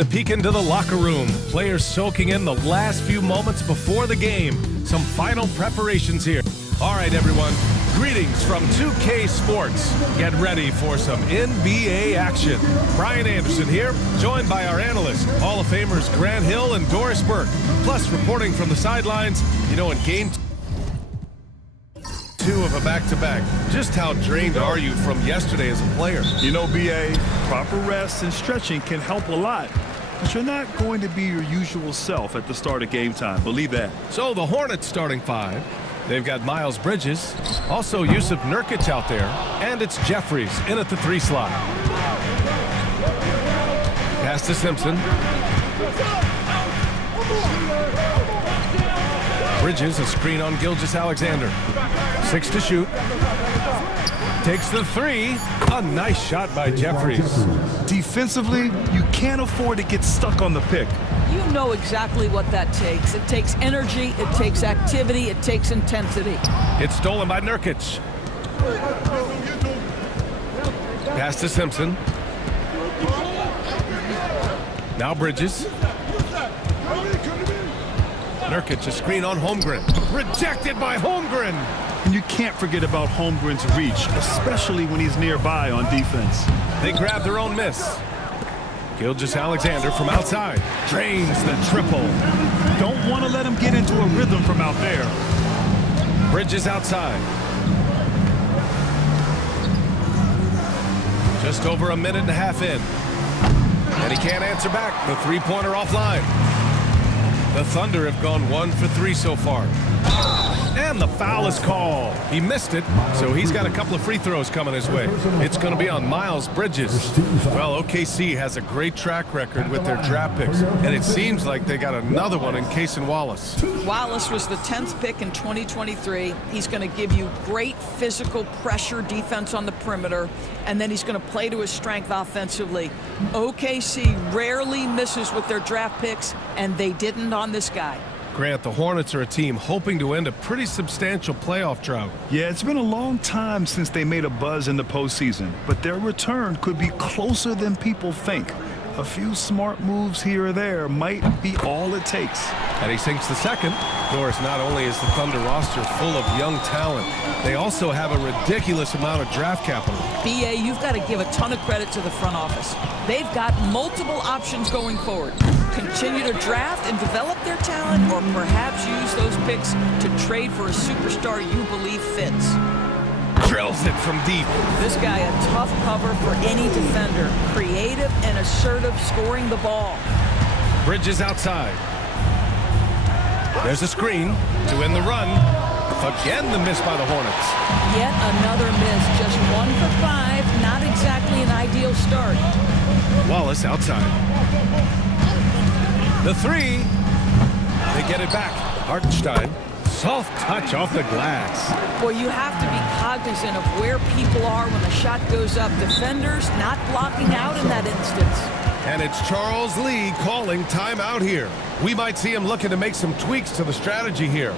to peek into the locker room. Players soaking in the last few moments before the game. Some final preparations here. All right, everyone. Greetings from 2K Sports. Get ready for some NBA action. Brian Anderson here, joined by our analysts, Hall of Famers Grant Hill and Doris Burke. Plus, reporting from the sidelines, in game 2 of a back-to-back. Just how drained are you from yesterday as a player? BA, proper rest and stretching can help a lot. But you're not going to be your usual self at the start of game time. Believe that. So the Hornets starting 5. They've got Miles Bridges, also Yusuf Nurkic out there, and it's Jeffries in at the 3 slot. Pass to Simpson. Bridges, a screen on Gilgeous-Alexander. 6 to shoot. Takes the 3. A nice shot by Jeffries. Defensively, you can't afford to get stuck on the pick. You know exactly what that takes. It takes energy, it takes activity, it takes intensity. It's stolen by Nurkic. Pass to Simpson. Now Bridges. Nurkic, a screen on Holmgren. Rejected by Holmgren. And you can't forget about Holmgren's reach, especially when he's nearby on defense. They grab their own miss. Gilgeous-Alexander from outside. Drains the triple. Don't want to let him get into a rhythm from out there. Bridges outside. Just over a minute and a half in. And he can't answer back. The three-pointer offline. The Thunder have gone 1 for 3 so far. And the foul is called. He missed it, so he's got a couple of free throws coming his way. It's going to be on Miles Bridges. Well, OKC has a great track record with their draft picks, and it seems like they got another one in Cason Wallace. Wallace was the 10th pick in 2023. He's going to give you great physical pressure defense on the perimeter, and then he's going to play to his strength offensively. OKC rarely misses with their draft picks, and they didn't on this guy. Grant, the Hornets are a team hoping to end a pretty substantial playoff drought. Yeah, it's been a long time since they made a buzz in the postseason, but their return could be closer than people think. A few smart moves here or there might be all it takes. And he sinks the second. Doris, not only is the Thunder roster full of young talent, they also have a ridiculous amount of draft capital. BA, you've got to give a ton of credit to the front office. They've got multiple options going forward. Continue to draft and develop their talent, or perhaps use those picks to trade for a superstar you believe fits. Drills it from deep. This guy a tough cover for any defender. Creative and assertive scoring the ball. Bridges outside. There's a screen to end the run. Again, the miss by the Hornets. Yet another miss. Just 1 for 5. Not exactly an ideal start. Wallace outside. The 3. They get it back. Hartenstein. Soft touch off the glass. Well, you have to be cognizant of where people are when the shot goes up. Defenders not blocking out in that instance. And it's Charles Lee calling timeout here. We might see him looking to make some tweaks to the strategy here.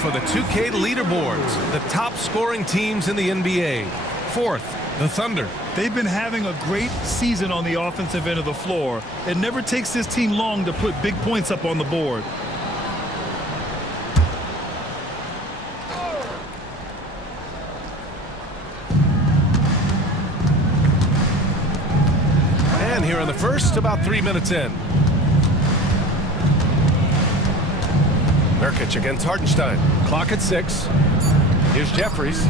For the 2K leaderboards, the top scoring teams in the NBA. 4th, the Thunder. They've been having a great season on the offensive end of the floor. It never takes this team long to put big points up on the board. first, about 3 minutes in. Nurkic against Hartenstein. Clock at 6. Here's Jeffries.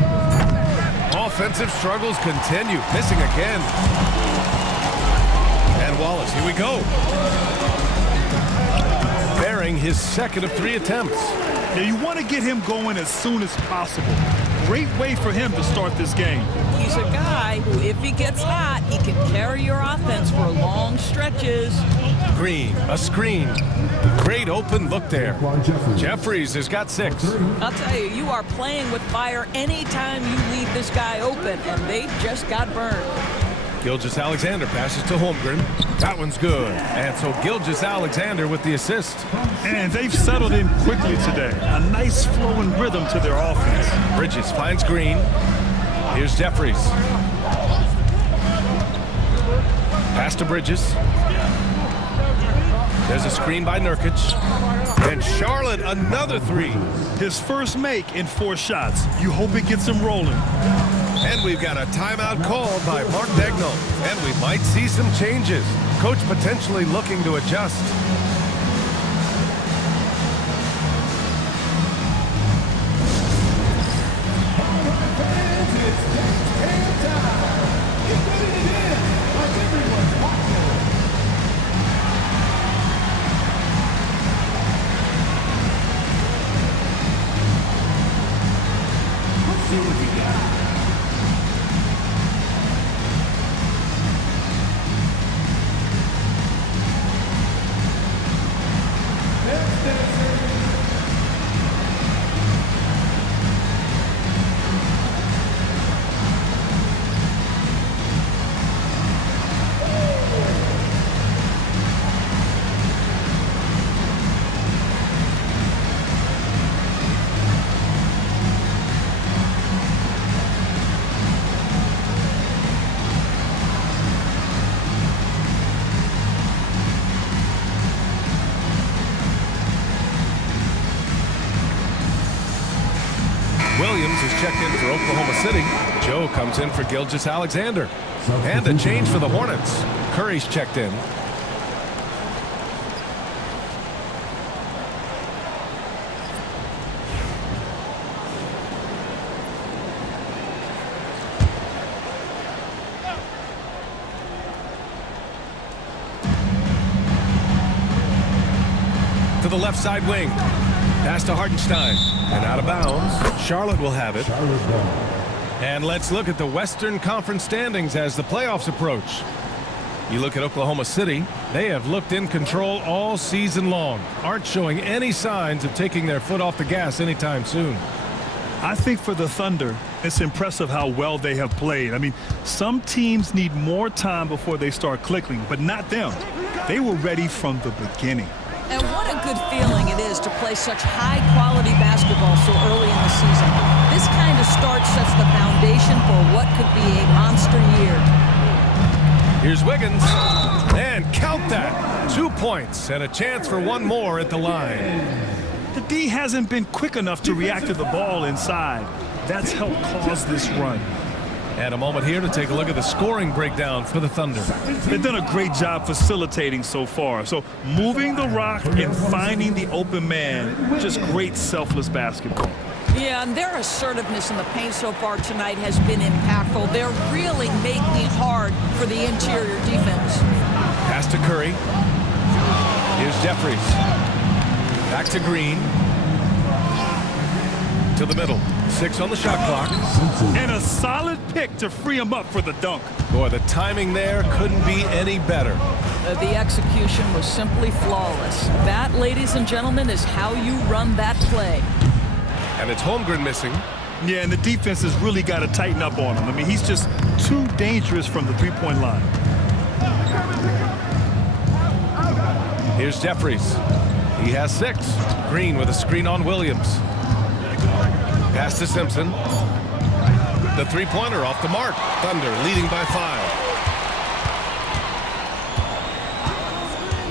Offensive struggles continue. Missing again. And Wallace, here we go. Bearing his second of 3 attempts. Now you want to get him going as soon as possible. Great way for him to start this game. He's a guy who, if he gets hot, he can carry your offense for long stretches. Green, a screen. Great open look there. Jeffries has got 6. I'll tell you, you are playing with fire anytime you leave this guy open, and they just got burned. Gilgeous-Alexander passes to Holmgren. That one's good. And so Gilgeous-Alexander with the assist. And they've settled in quickly today. A nice flowing rhythm to their offense. Bridges finds Green. Here's Jeffries. Pass to Bridges. There's a screen by Nurkic. And Charlotte, another 3. His first make in 4 shots. You hope it gets him rolling. And we've got a timeout called by Mark Daigneault. And we might see some changes. Coach potentially looking to adjust. Williams is checked in for Oklahoma City. Joe comes in for Gilgeous-Alexander. And a change for the Hornets. Curry's checked in. To the left side wing. Pass to Hartenstein. And out of bounds. Charlotte will have it. And let's look at the Western Conference standings as the playoffs approach. You look at Oklahoma City. They have looked in control all season long. Aren't showing any signs of taking their foot off the gas anytime soon. I think for the Thunder, it's impressive how well they have played. I mean, some teams need more time before they start clicking, but not them. They were ready from the beginning. And what a good feeling it is to play such high-quality basketball so early in the season. This kind of start sets the foundation for what could be a monster year. Here's Wiggins. And count that. 2 points and a chance for one more at the line. The D hasn't been quick enough to react to the ball inside. That's helped cause this run. And a moment here to take a look at the scoring breakdown for the Thunder. They've done a great job facilitating so far. So moving the rock and finding the open man, just great selfless basketball. Yeah, and their assertiveness in the paint so far tonight has been impactful. They're really making it hard for the interior defense. Pass to Curry. Here's Jeffries. Back to Green. To the middle. 6 on the shot clock. And a solid pick to free him up for the dunk. Boy, the timing there couldn't be any better. The execution was simply flawless. That, ladies and gentlemen, is how you run that play. And it's Holmgren missing. Yeah, and the defense has really got to tighten up on him. I mean, he's just too dangerous from the three-point line. Here's Jeffries. He has 6. Green with a screen on Williams. Pass to Simpson. The three-pointer off the mark. Thunder leading by 5.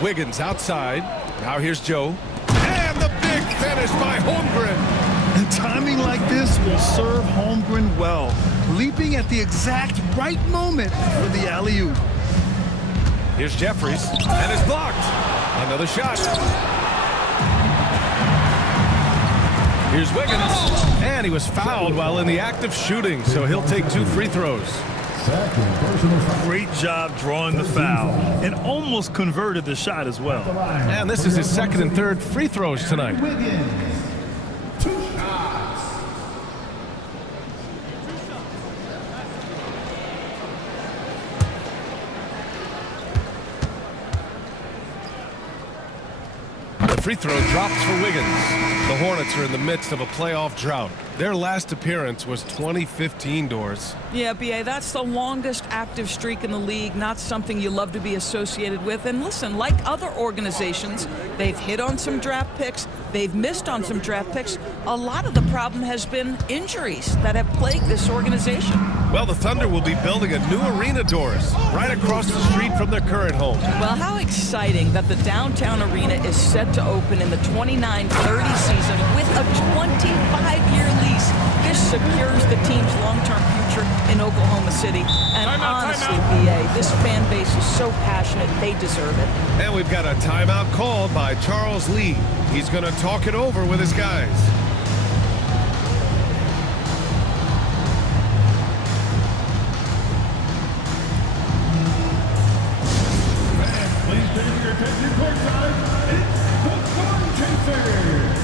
Wiggins outside. Now here's Joe. And the big finish by Holmgren. And timing like this will serve Holmgren well, leaping at the exact right moment for the alley-oop. Here's Jeffries, and it's blocked. Another shot. Here's Wiggins, and he was fouled while in the act of shooting, so he'll take 2 free throws. Great job drawing the foul, and almost converted the shot as well. And this is his 2nd and 3rd free throws tonight. The free throw drops for Wiggins. The Hornets are in the midst of a playoff drought. Their last appearance was 2015, Doors. Yeah, B.A., that's the longest active streak in the league, not something you love to be associated with. And listen, like other organizations, they've hit on some draft picks, they've missed on some draft picks. A lot of the problem has been injuries that have plagued this organization. Well, the Thunder will be building a new arena, Doors, right across the street from their current home. Well, how exciting that the downtown arena is set to open in the 29-30 season with a 25-year lease. This secures the team's long-term future in Oklahoma City. And honestly, B.A., this fan base is so passionate, they deserve it. And we've got a timeout called by Charles Lee. He's going to talk it over with his guys. Please take your attention courtside. It's the Storm Chasers.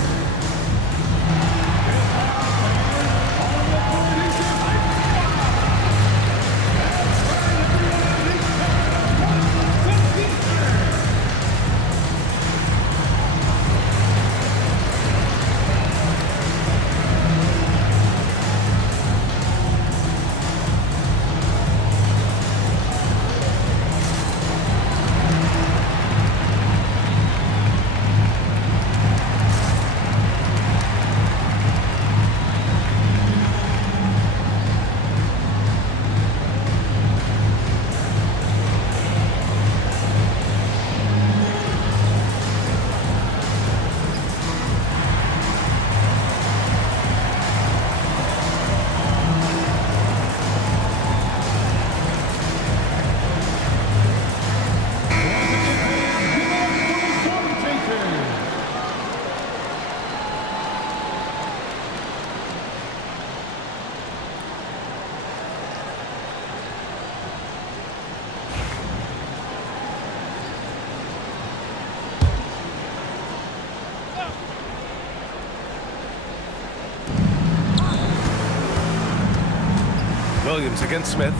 Williams against Smith.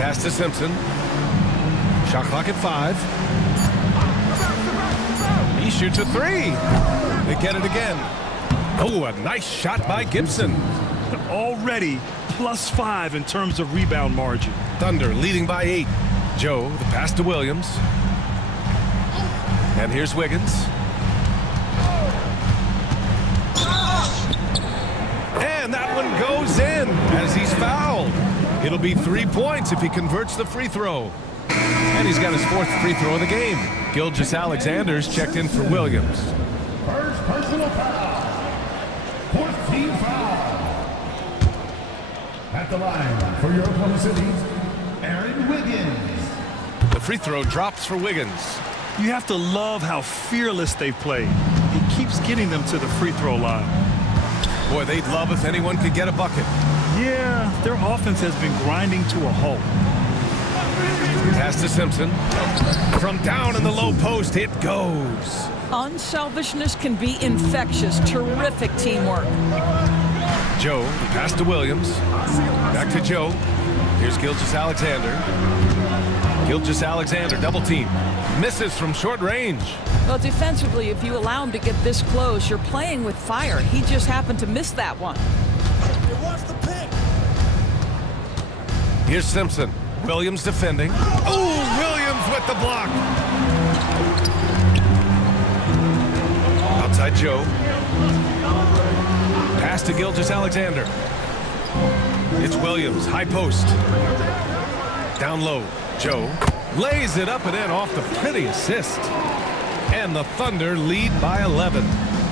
Pass to Simpson. Shot clock at 5. He shoots a 3. They get it again. Oh, a nice shot by Gibson. Already +5 in terms of rebound margin. Thunder leading by 8. Joe, the pass to Williams. And here's Wiggins. And that one goes in as he's fouled. It'll be 3 points if he converts the free throw. And he's got his 4th free throw of the game. Gilgeous-Alexander's checked in for Williams. First personal foul. 4th team foul. At the line for your Oklahoma City, Aaron Wiggins. The free throw drops for Wiggins. You have to love how fearless they play. He keeps getting them to the free throw line. Boy, they'd love if anyone could get a bucket. Yeah, their offense has been grinding to a halt. Pass to Simpson. From down in the low post, it goes. Unselfishness can be infectious. Terrific teamwork. Joe, the pass to Williams. Back to Joe. Here's Gilgeous-Alexander. Gilgeous-Alexander, double team. Misses from short range. Well, defensively, if you allow him to get this close, you're playing with fire. He just happened to miss that one. Here's Simpson. Williams defending. Oh, Williams with the block. Outside Joe. Pass to Gilgeous-Alexander. It's Williams, high post. Down low, Joe. Lays it up and in off the pretty assist. And the Thunder lead by 11.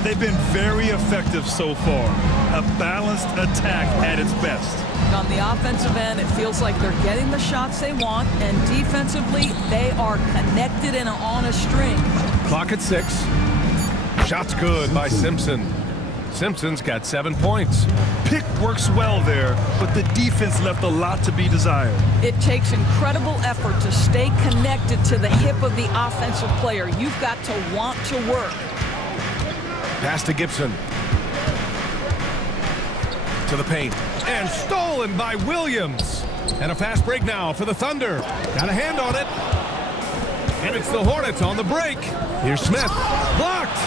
They've been very effective so far. A balanced attack at its best. On the offensive end, it feels like they're getting the shots they want, and defensively, they are connected and on a string. Clock at 6. Shot's good by Simpson. Simpson's got 7 points. Pick works well there, but the defense left a lot to be desired. It takes incredible effort to stay connected to the hip of the offensive player. You've got to want to work. Pass to Gibson. To the paint. And stolen by Williams. And a fast break now for the Thunder. Got a hand on it. And it's the Hornets on the break. Here's Smith. Blocked.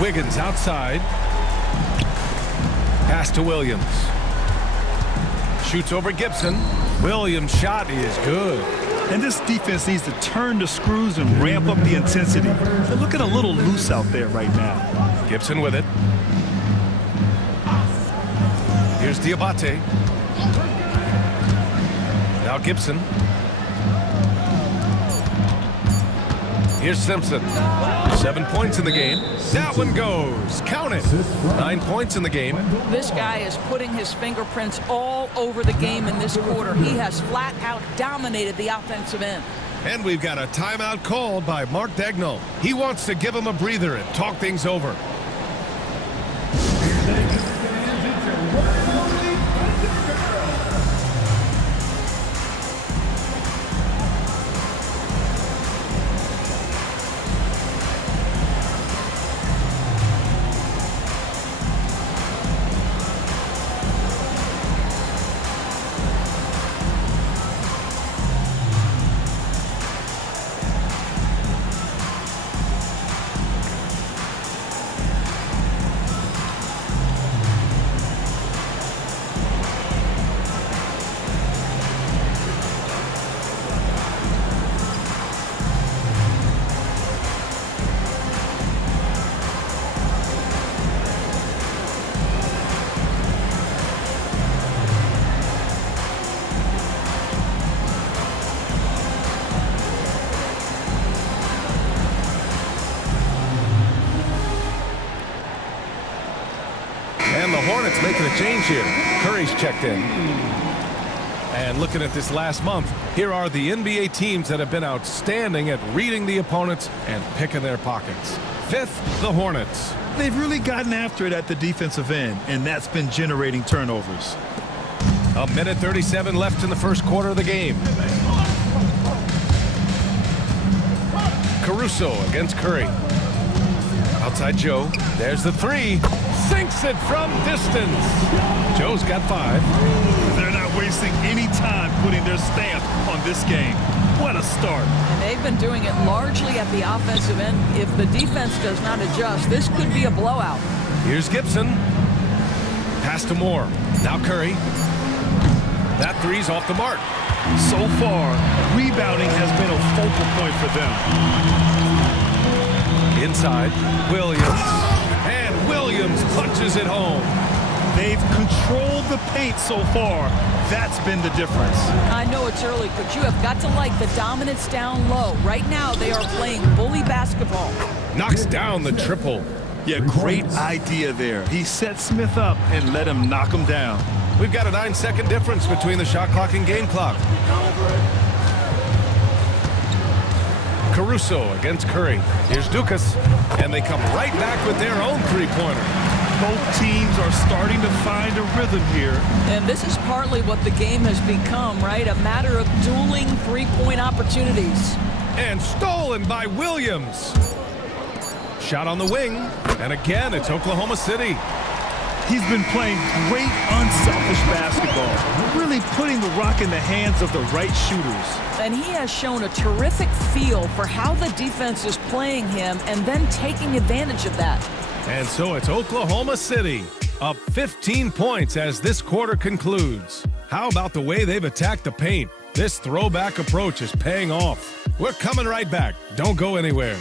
Wiggins outside. Pass to Williams. Shoots over Gibson. Williams' shot is good. And this defense needs to turn the screws and ramp up the intensity. They're looking a little loose out there right now. Gibson with it. Here's Diabate. Now Gibson. Here's Simpson. 7 points in the game. That one goes. Count it. 9 points in the game. This guy is putting his fingerprints all over the game in this quarter. He has flat out dominated the offensive end. And we've got a timeout called by Mark Dagnall. He wants to give him a breather and talk things over. And the Hornets making a change here. Curry's checked in. And looking at this last month, here are the NBA teams that have been outstanding at reading the opponents and picking their pockets. 5th, the Hornets. They've really gotten after it at the defensive end, and that's been generating turnovers. A minute 37 left in the first quarter of the game. Caruso against Curry. Outside Joe. There's the 3. Sinks it from distance. Joe's got 5. They're not wasting any time putting their stamp on this game. What a start. And they've been doing it largely at the offensive end. If the defense does not adjust, this could be a blowout. Here's Gibson. Pass to Moore. Now Curry. That 3's off the mark. So far, rebounding has been a focal point for them. Inside, Williams. And Williams punches it home. They've controlled the paint so far. That's been the difference. I know it's early, but you have got to like the dominance down low. Right now, they are playing bully basketball. Knocks down the triple. Yeah, great idea there. He set Smith up and let him knock him down. We've got a 9-second difference between the shot clock and game clock. Caruso against Curry. Here's Dukas. And they come right back with their own three-pointer. Both teams are starting to find a rhythm here. And this is partly what the game has become, right? A matter of dueling three-point opportunities. And stolen by Williams. Shot on the wing. And again, it's Oklahoma City. He's been playing great, unselfish basketball, really putting the rock in the hands of the right shooters. And he has shown a terrific feel for how the defense is playing him and then taking advantage of that. And so it's Oklahoma City up 15 points as this quarter concludes. How about the way they've attacked the paint? This throwback approach is paying off. We're coming right back. Don't go anywhere.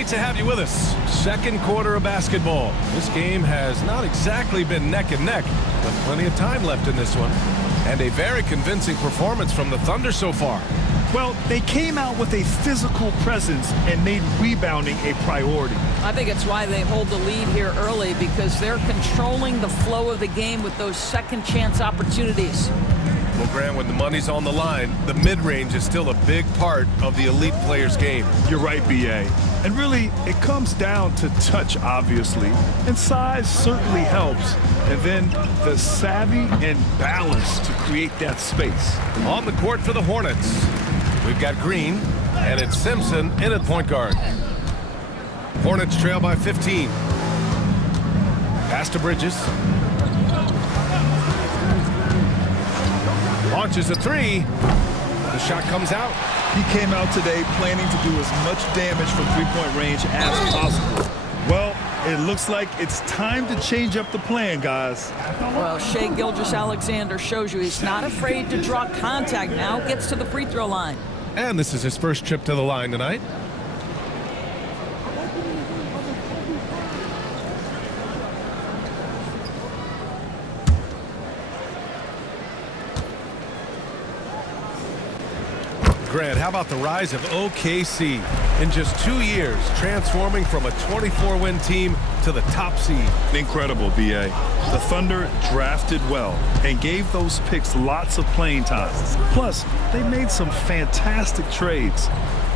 great to have you with us. Second quarter of basketball. This game has not exactly been neck and neck, but plenty of time left in this one. And a very convincing performance from the Thunder so far. Well, they came out with a physical presence and made rebounding a priority. I think it's why they hold the lead here early, because they're controlling the flow of the game with those second chance opportunities. Well, Grant, when the money's on the line, the mid-range is still a big part of the elite player's game. You're right, B.A. And really, it comes down to touch, obviously. And size certainly helps. And then the savvy and balance to create that space. On the court for the Hornets, we've got Green, and it's Simpson in at point guard. Hornets trail by 15. Pass to Bridges. Launches a three. The shot comes out. He came out today planning to do as much damage from three-point range as possible. Well, it looks like it's time to change up the plan, guys. Well, Shai Gilgeous-Alexander shows you he's not afraid to draw contact now, gets to the free throw line. And this is his first trip to the line tonight. Grant, how about the rise of OKC? In just 2 years, transforming from a 24-win team to the top seed. Incredible, B.A. The Thunder drafted well and gave those picks lots of playing time. Plus, they made some fantastic trades.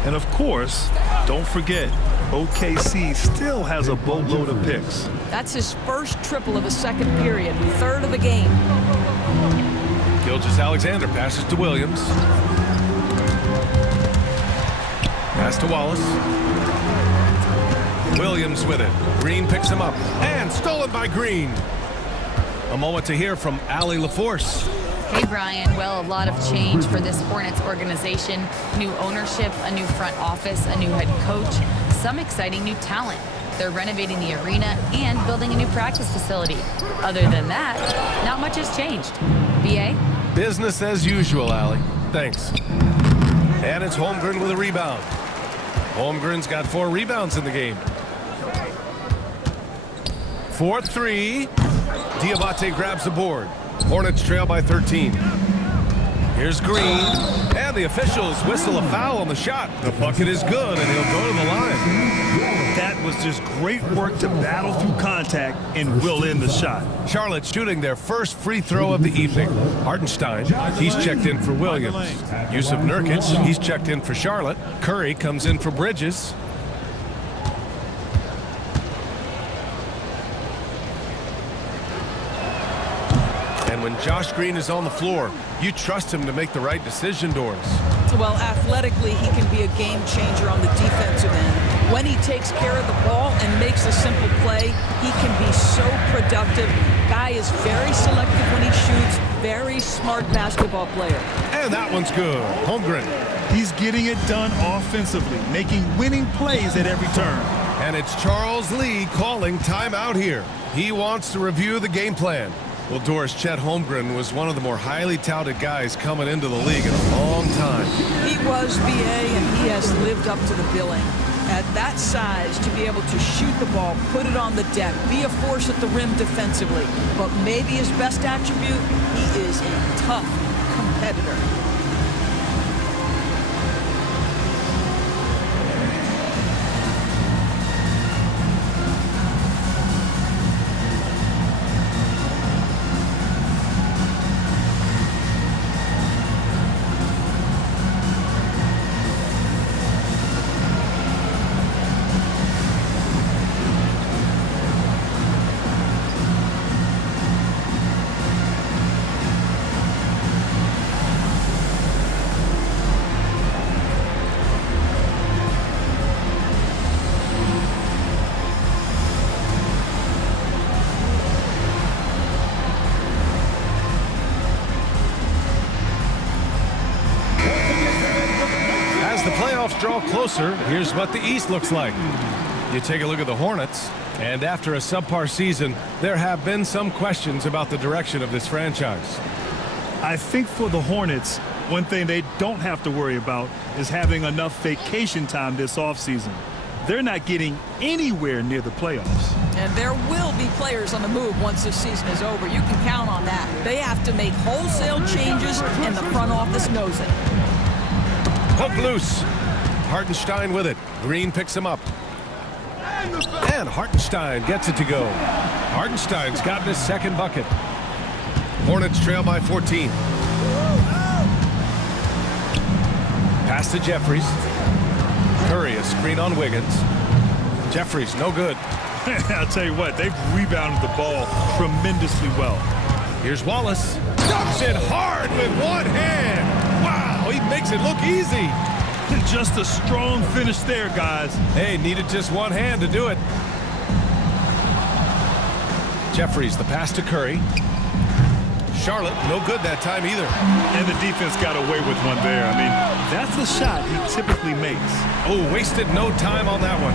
And of course, don't forget, OKC still has a boatload of picks. That's his first triple of the second period, third of the game. Gilgeous-Alexander passes to Williams. Pass to Wallace. Williams with it. Green picks him up. And stolen by Green. A moment to hear from Allie LaForce. Hey, Brian. Well, a lot of change for this Hornets organization. New ownership, a new front office, a new head coach, some exciting new talent. They're renovating the arena and building a new practice facility. Other than that, not much has changed. B.A.? Business as usual, Allie. Thanks. And it's Holmgren with a rebound. Holmgren's got 4 rebounds in the game. 4-3. Diabate grabs the board. Hornets trail by 13. Here's Green. And the officials whistle a foul on the shot. The bucket is good, and he'll go to the line. That was just great work to battle through contact and will end the shot. Charlotte shooting their first free throw of the evening. Hartenstein, he's checked in for Williams. Yusuf Nurkic, he's checked in for Charlotte. Curry comes in for Bridges. And when Josh Green is on the floor, you trust him to make the right decision, Doris. Well, athletically, he can be a game changer on the defensive end. When he takes care of the ball and makes a simple play, he can be so productive. Guy is very selective when he shoots. Very smart basketball player. And that one's good. Holmgren. He's getting it done offensively, making winning plays at every turn. And it's Charles Lee calling timeout here. He wants to review the game plan. Well, Doris, Chet Holmgren was one of the more highly touted guys coming into the league in a long time. He was, B.A., and he has lived up to the billing. At that size, to be able to shoot the ball, put it on the deck, be a force at the rim defensively. But maybe his best attribute, he is a tough competitor. Draw closer. Here's what the East looks like. You take a look at the Hornets, and after a subpar season, there have been some questions about the direction of this franchise. I think for the Hornets, one thing they don't have to worry about is having enough vacation time this offseason. they're not getting anywhere near the playoffs. And there will be players on the move once this season is over. You can count on that. They have to make wholesale changes, and the front office knows it. Hook loose. Hartenstein with it. Green picks him up. And Hartenstein gets it to go. Hartenstein's gotten his second bucket. Hornets trail by 14. Pass to Jeffries. Curry, a screen on Wiggins. Jeffries, no good. I'll tell you what, they've rebounded the ball tremendously well. Here's Wallace. Dumps it hard with one hand. Wow, he makes it look easy. Just a strong finish there, guys. Hey, needed just one hand to do it. Jeffries, the pass to Curry. Charlotte, no good that time either. And the defense got away with one there. I mean, that's the shot he typically makes. Oh, wasted no time on that one.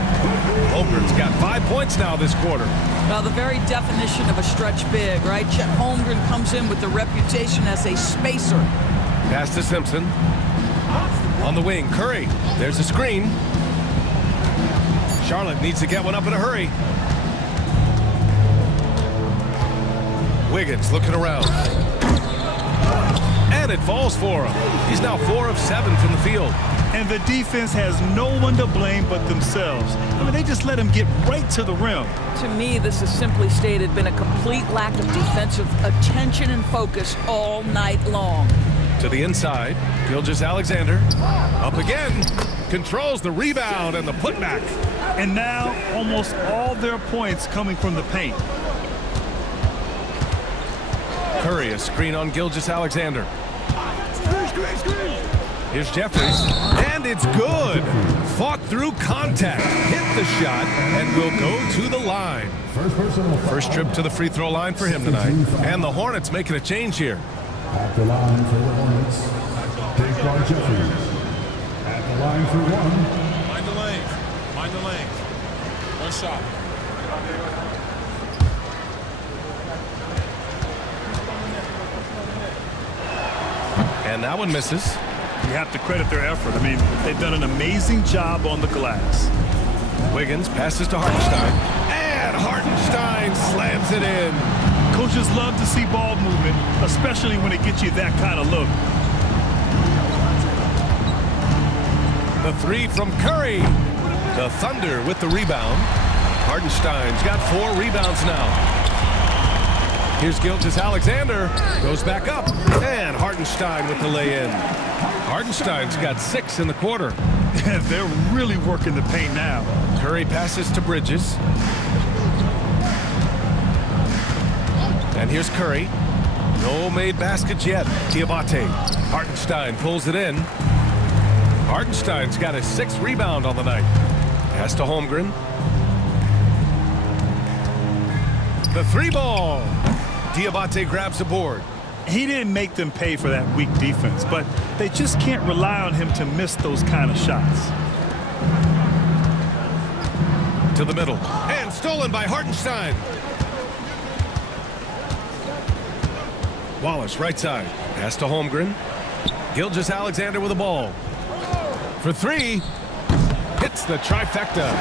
Holmgren's got 5 points now this quarter. Well, the very definition of a stretch big, right? Chet Holmgren comes in with the reputation as a spacer. Pass to Simpson. On the wing, Curry. There's a screen. Charlotte needs to get one up in a hurry. Wiggins looking around. And it falls for him. He's now 4 of 7 from the field. And the defense has no one to blame but themselves. I mean, they just let him get right to the rim. To me, this has simply stated been a complete lack of defensive attention and focus all night long. To the inside, Gilgeous-Alexander. Up again. Controls the rebound and the putback. And now almost all their points coming from the paint. Curry, a screen on Gilgeous-Alexander. Here's Jeffries, and it's good. Fought through contact, hit the shot, and will go to the line. First trip to the free throw line for him tonight. And the Hornets making a change here. At the line for the Hornets, Daquan Jeffries. At the line for one. Mind the lanes. Mind the lanes. One shot. And that one misses. You have to credit their effort. I mean, they've done an amazing job on the glass. Wiggins passes to Hartenstein. And Hartenstein slams it in. Coaches love to see ball movement, especially when it gets you that kind of look. The three from Curry. The Thunder with the rebound. Hartenstein's got 4 rebounds now. Here's Gilgeous-Alexander. Goes back up. And Hartenstein with the lay-in. Hartenstein's got 6 in the quarter. They're really working the paint now. Curry passes to Bridges. And here's Curry. No made baskets yet. Diabate. Hartenstein pulls it in. Hartenstein's got his 6th rebound on the night. Pass to Holmgren. The 3-ball. Diabate grabs a board. He didn't make them pay for that weak defense, but they just can't rely on him to miss those kind of shots. To the middle. And stolen by Hartenstein. Wallace, right side. Pass to Holmgren. Gilgeous-Alexander with the ball. For 3. Hits the trifecta.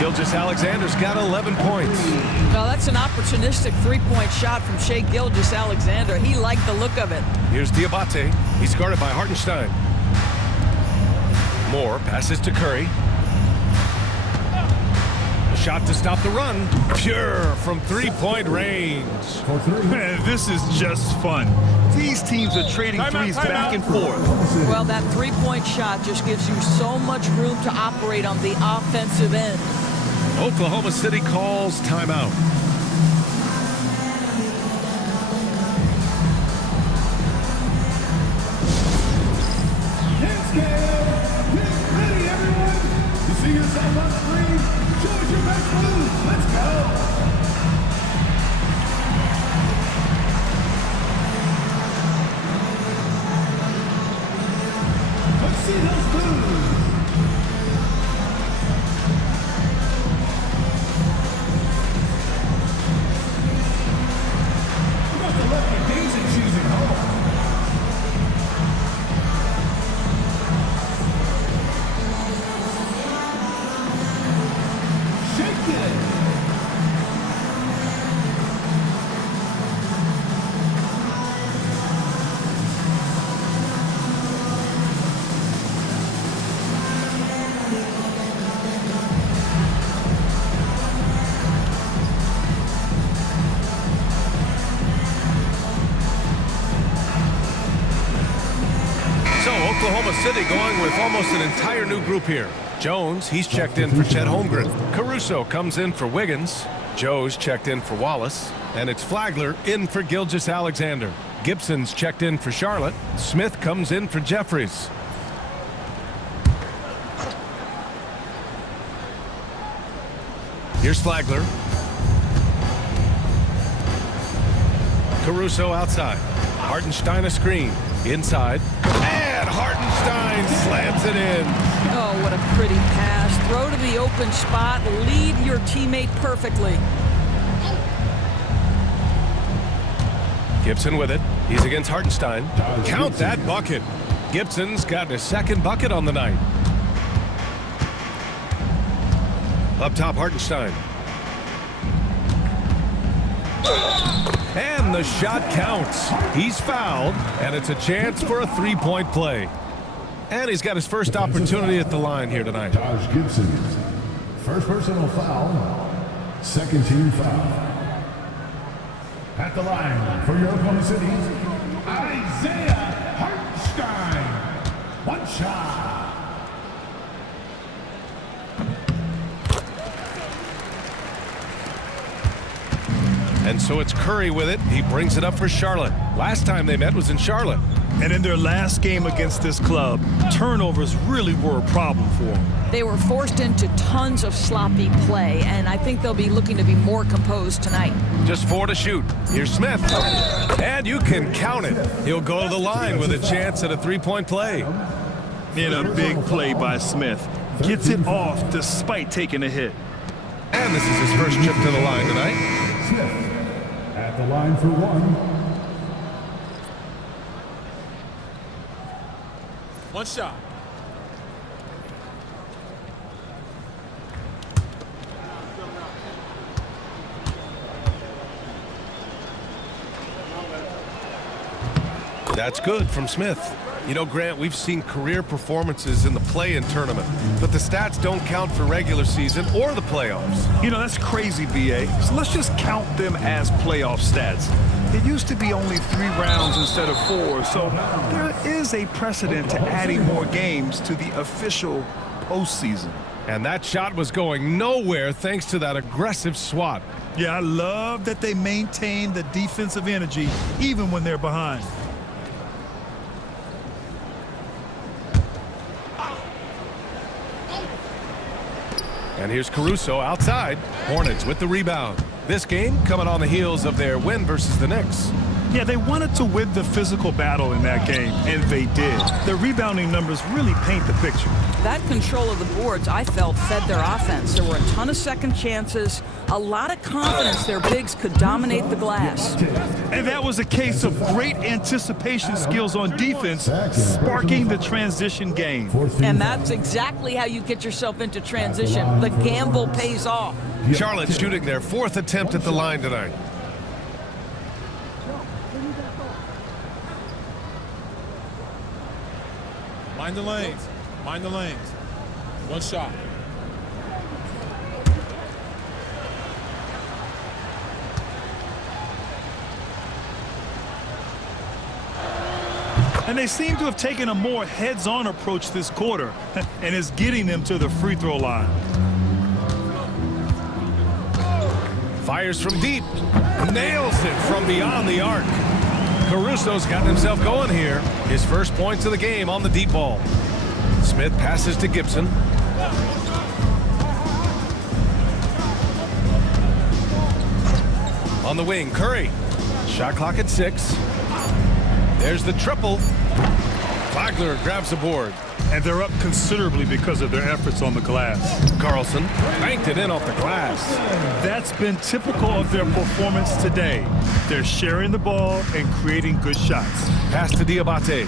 Gilgeous-Alexander's got 11 points. Well, that's an opportunistic 3-point shot from Shai Gilgeous-Alexander. He liked the look of it. Here's Diabate. He's guarded by Hartenstein. Moore passes to Curry. A shot to stop the run. Pure from 3-point range. Man, this is just fun. These teams are trading threes back and forth. Well, that 3-point shot just gives you so much room to operate on the offensive end. Oklahoma City calls timeout. Let's get ready, everyone. You see yourself on screen? Show us your best moves. Let's go. Let's see those moves. You must have left your dancing shoes at home. Oklahoma City going with almost an entire new group here. Jones, he's checked in for Chet Holmgren. Caruso comes in for Wiggins. Joe's checked in for Wallace. And it's Flagler in for Gilgeous-Alexander. Gibson's checked in for Charlotte. Smith comes in for Jeffries. Here's Flagler. Caruso outside. Hartenstein a screen. Inside. And Hartenstein slams it in. Oh, what a pretty pass. Throw to the open spot. Lead your teammate perfectly. Gibson with it. He's against Hartenstein. Count that bucket. Gibson's got his second bucket on the night. Up top, Hartenstein. And the shot counts. He's fouled, and it's a chance for a three-point play. And he's got his first opportunity at the line here tonight. Josh Gibson. First personal foul. Second team foul. At the line for your Oklahoma City, Isaiah Hartenstein. One shot. And so it's Curry with it. He brings it up for Charlotte. Last time they met was in Charlotte. And in their last game against this club, turnovers really were a problem for them. They were forced into tons of sloppy play, and I think they'll be looking to be more composed tonight. Just 4 to shoot. Here's Smith. And you can count it. He'll go to the line with a chance at a three-point play. In a big play by Smith. Gets it off despite taking a hit. And this is his first trip to the line tonight. Smith at the line for one. One shot. That's good from Smith. You know, Grant, we've seen career performances in the play-in tournament, but the stats don't count for regular season or the playoffs. You know, that's crazy, B.A. So let's just count them as playoff stats. It used to be only 3 rounds instead of 4, so there is a precedent to adding more games to the official postseason. And that shot was going nowhere thanks to that aggressive swat. Yeah, I love that they maintain the defensive energy even when they're behind. And here's Caruso outside. Hornets with the rebound. This game coming on the heels of their win versus the Knicks. Yeah, they wanted to win the physical battle in that game, and they did. Their rebounding numbers really paint the picture. That control of the boards, I felt, fed their offense. There were a ton of second chances, a lot of confidence their bigs could dominate the glass. And that was a case of great anticipation skills on defense, sparking the transition game. And that's exactly how you get yourself into transition. The gamble pays off. Charlotte shooting their 4th attempt at the line tonight. Mind the lanes. Mind the lanes. One shot. And they seem to have taken a more heads-on approach this quarter, and is getting them to the free throw line. Fires from deep. Nails it from beyond the arc. Caruso's got himself going here. His first points of the game on the deep ball. Smith passes to Gibson. On the wing, Curry. Shot clock at 6. There's the triple. Flagler grabs the board. And they're up considerably because of their efforts on the glass. Carlson banked it in off the glass. That's been typical of their performance today. They're sharing the ball and creating good shots. Pass to Diabate.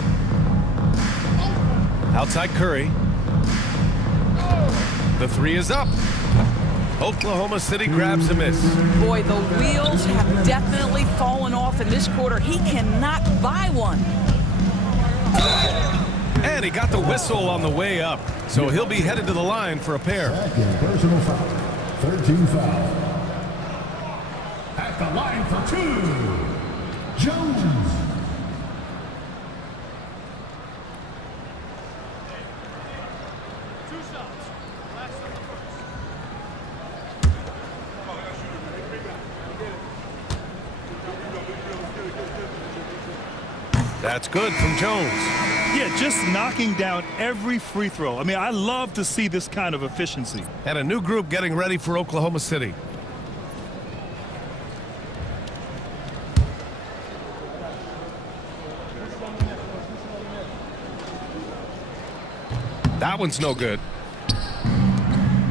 Outside Curry. The 3 is up. Oklahoma City grabs a miss. Boy, the wheels have definitely fallen off in this quarter. He cannot buy one. And he got the whistle on the way up. So he'll be headed to the line for a pair. Second personal foul. 13 foul. At the line for 2, Jones. That's good from Jones. Yeah, just knocking down every free throw. I mean, I love to see this kind of efficiency. And a new group getting ready for Oklahoma City. That one's no good.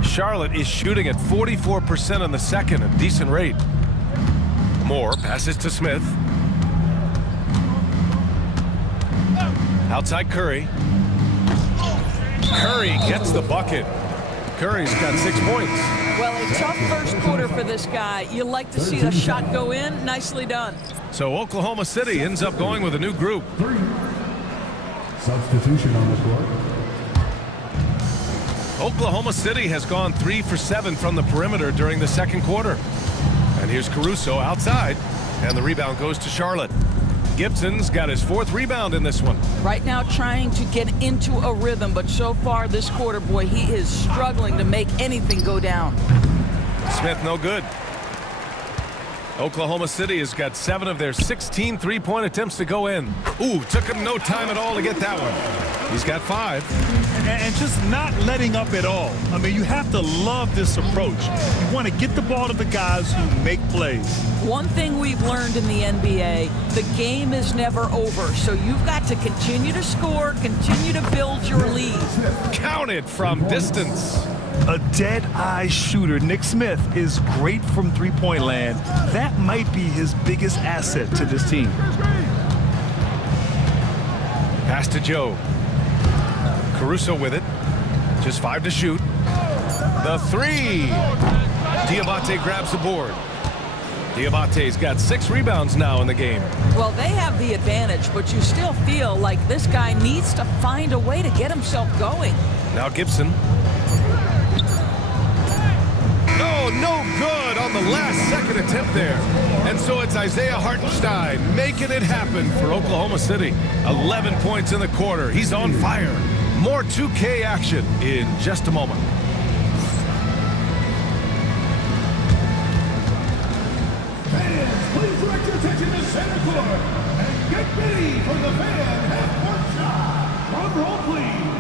Charlotte is shooting at 44% on the second, a decent rate. Moore passes to Smith. Outside Curry. Curry gets the bucket. Curry's got 6 points. Well, a tough first quarter for this guy. You like to see the shot go in. Nicely done. So Oklahoma City ends up going with a new group. 3. Substitution on the court. Oklahoma City has gone 3 for 7 from the perimeter during the second quarter. And here's Caruso outside, and the rebound goes to Charlotte. Gibson's got his 4th rebound in this one. Right now trying to get into a rhythm, but so far this quarter, boy, he is struggling to make anything go down. Smith no good. Oklahoma City has got 7 of their 16 three-point attempts to go in. Ooh, took him no time at all to get that one. He's got 5. And just not letting up at all. I mean, you have to love this approach. You want to get the ball to the guys who make plays. One thing we've learned in the NBA, the game is never over. So you've got to continue to score, continue to build your lead. Counted from distance. A dead-eye shooter. Nick Smith is great from three-point land. That might be his biggest asset to this team. Pass to Joe. Caruso with it. Just 5 to shoot. The 3. Diabate grabs the board. Diabate's got 6 rebounds now in the game. Well, they have the advantage, but you still feel like this guy needs to find a way to get himself going. Now Gibson. No good on the last second attempt there. And so it's Isaiah Hartenstein making it happen for Oklahoma City. 11 points in the quarter. He's on fire. More 2K action in just a moment. Fans, please direct your attention to center court and get ready for the fan half-court shot. Drum roll, please.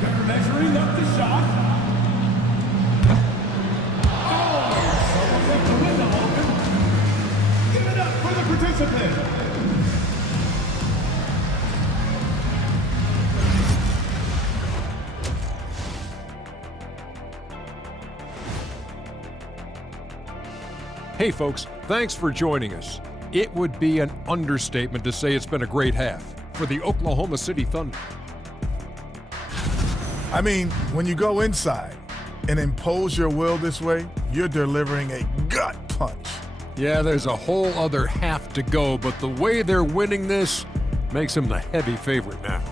They're measuring up the shot. Give it up for the participant. Hey folks, thanks for joining us. It would be an understatement to say it's been a great half for the Oklahoma City Thunder. I mean, when you go inside and impose your will this way, you're delivering a gut punch. Yeah, there's a whole other half to go, but the way they're winning this makes them the heavy favorite now.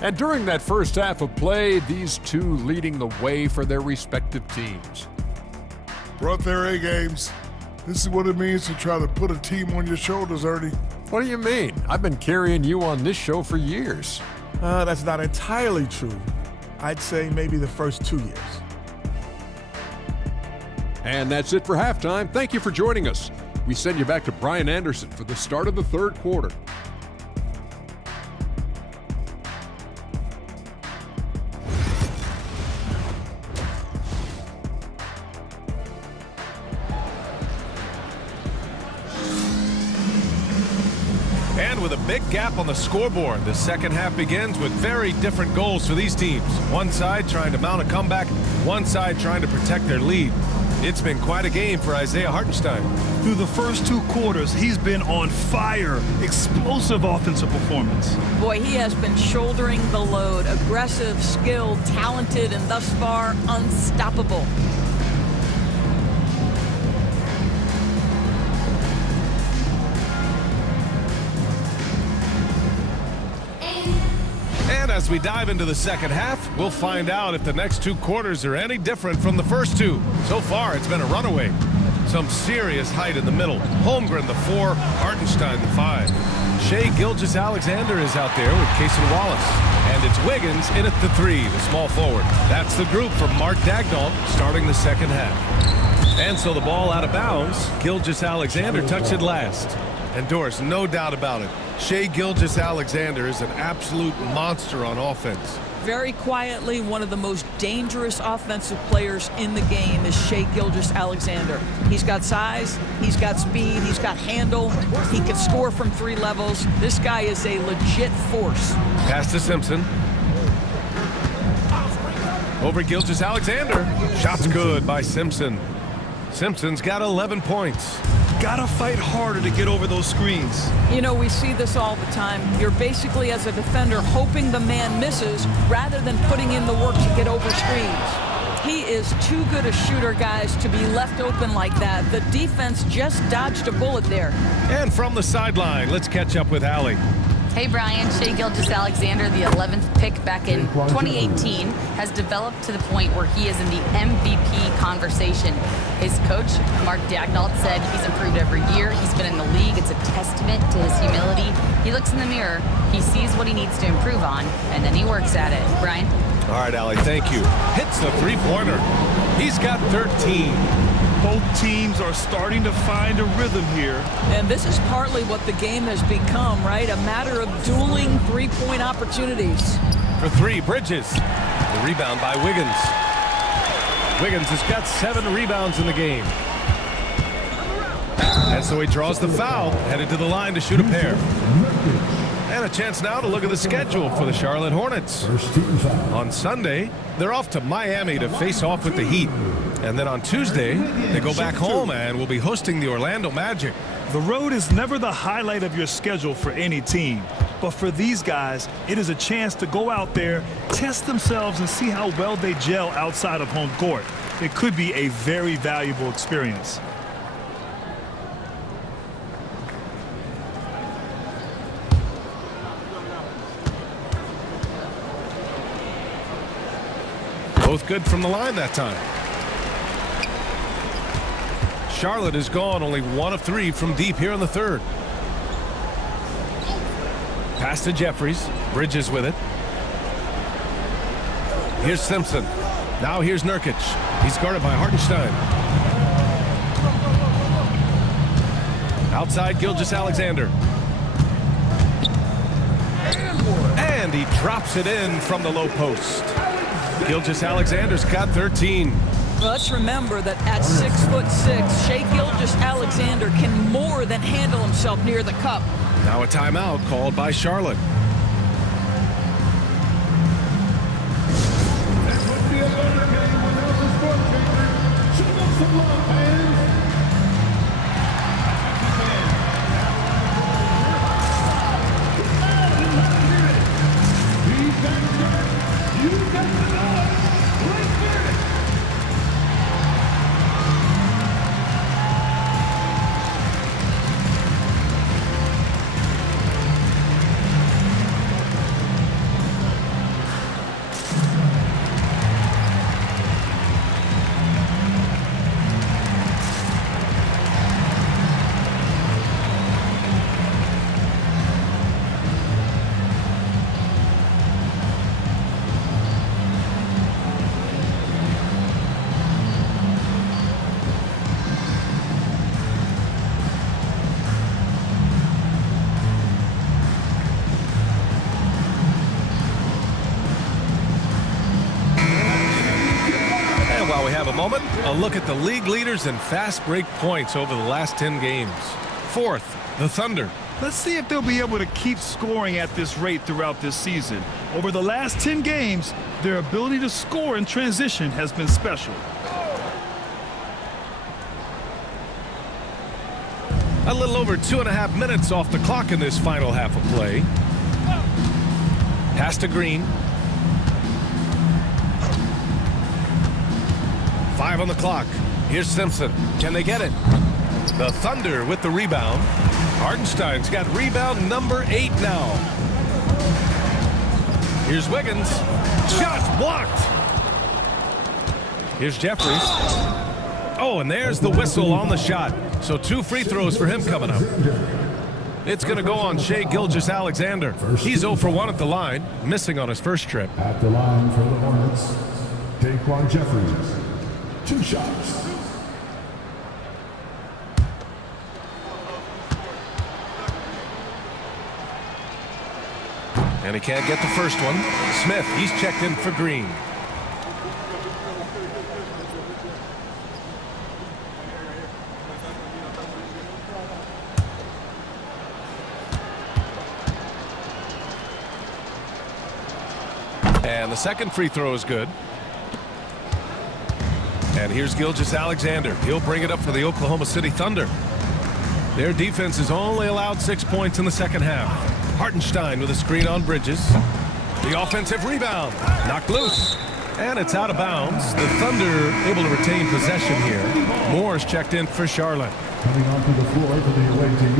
And during that first half of play, these two leading the way for their respective teams. Brought their A games. This is what it means to try to put a team on your shoulders, Ernie. What do you mean? I've been carrying you on this show for years. That's not entirely true. I'd say maybe the first 2 years. And that's it for halftime. Thank you for joining us. We send you back to Brian Anderson for the start of the third quarter. And with a big gap on the scoreboard, the second half begins with very different goals for these teams. One side trying to mount a comeback, one side trying to protect their lead. It's been quite a game for Isaiah Hartenstein. Through the first 2 quarters, he's been on fire. Explosive offensive performance. Boy, he has been shouldering the load. Aggressive, skilled, talented, and thus far unstoppable. And as we dive into the second half, we'll find out if the next 2 quarters are any different from the first 2. So far, it's been a runaway. Some serious height in the middle. Holmgren, the 4, Hartenstein, the 5. Shai Gilgeous-Alexander is out there with Cason Wallace. And it's Wiggins in at the 3, the small forward. That's the group from Mark Daigneault starting the second half. And so the ball out of bounds. Gilgeous-Alexander touched it last. And Doris, no doubt about it, Shai Gilgeous-Alexander is an absolute monster on offense. Very quietly, one of the most dangerous offensive players in the game is Shai Gilgeous-Alexander. He's got size, he's got speed, he's got handle, he can score from 3 levels. This guy is a legit force. Pass to Simpson. Over Gilgeous-Alexander. Shot's good by Simpson. Simpson's got 11 points. Gotta fight harder to get over those screens. You know, we see this all the time. You're basically, as a defender, hoping the man misses rather than putting in the work to get over screens. He is too good a shooter, guys, to be left open like that. The defense just dodged a bullet there. And from the sideline, let's catch up with Allie. Hey, Brian. Shai Gilgeous-Alexander, the 11th pick back in 2018, has developed to the point where he is in the MVP conversation. His coach, Mark Daignault, said he's improved every year. He's been in the league. It's a testament to his humility. He looks in the mirror, he sees what he needs to improve on, and then he works at it. Brian? All right, Allie, thank you. Hits the three-pointer. He's got 13. Both teams are starting to find a rhythm here. And this is partly what the game has become, right? A matter of dueling three-point opportunities. For 3, Bridges. The rebound by Wiggins. Wiggins has got 7 rebounds in the game. And so he draws the foul, headed to the line to shoot a pair. And a chance now to look at the schedule for the Charlotte Hornets. On Sunday, they're off to Miami to face off with the Heat. And then on Tuesday, they go back home and will be hosting the Orlando Magic. The road is never the highlight of your schedule for any team. But for these guys, it is a chance to go out there, test themselves, and see how well they gel outside of home court. It could be a very valuable experience. Both good from the line that time. Charlotte has gone only 1 of 3 from deep here in the third. Pass to Jeffries. Bridges with it. Here's Simpson. Now here's Nurkic. He's guarded by Hartenstein. Outside Gilgeous-Alexander. And he drops it in from the low post. Gilgeous-Alexander's got 13. Let's remember that at 6'6", Shai Gilgeous-Alexander can more than handle himself near the cup. Now a timeout called by Charlotte. That would be a better game without the sport taker. Show them some love, fans. You got the noise right there. While we have a moment, a look at the league leaders in fast break points over the last 10 games. 4th, the Thunder. Let's see if they'll be able to keep scoring at this rate throughout this season. Over the last 10 games, their ability to score in transition has been special. A little over 2.5 minutes off the clock in this final half of play. Pass to Green. 5 on the clock. Here's Simpson. Can they get it? The Thunder with the rebound. Hartenstein's got rebound number 8 now. Here's Wiggins. Shot's blocked. Here's Jeffries. Oh, and there's the whistle on the shot. So 2 free throws for him coming up. It's going to go on Shai Gilgeous-Alexander. He's 0 for 1 at the line, missing on his first trip. At the line for the Hornets, Daquan Jeffries. 2 shots. And he can't get the first one. Smith, he's checked in for Green. And the second free throw is good. And here's Gilgeous-Alexander. He'll bring it up for the Oklahoma City Thunder. Their defense has only allowed 6 points in the second half. Hartenstein with a screen on Bridges. The offensive rebound. Knocked loose. And it's out of bounds. The Thunder able to retain possession here. Moore's checked in for Charlotte. Coming onto the floor for the away team,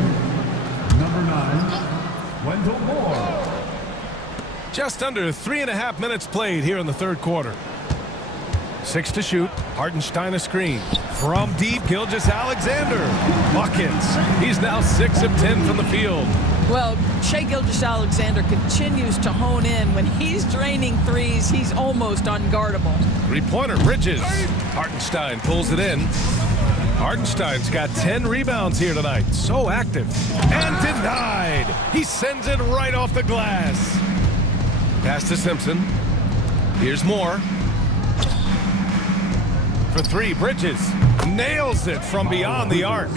number 9, Wendell Moore. Just under 3.5 minutes played here in the third quarter. 6 to shoot. Hartenstein a screen. From deep, Gilgeous-Alexander. Buckets. He's now 6 of 10 from the field. Well, Shai Gilgeous-Alexander continues to hone in. When he's draining threes, he's almost unguardable. Three-pointer, Bridges. Hartenstein pulls it in. Hartenstein's got 10 rebounds here tonight. So active. And denied. He sends it right off the glass. Pass to Simpson. Here's Moore. For 3, Bridges nails it from beyond the arc.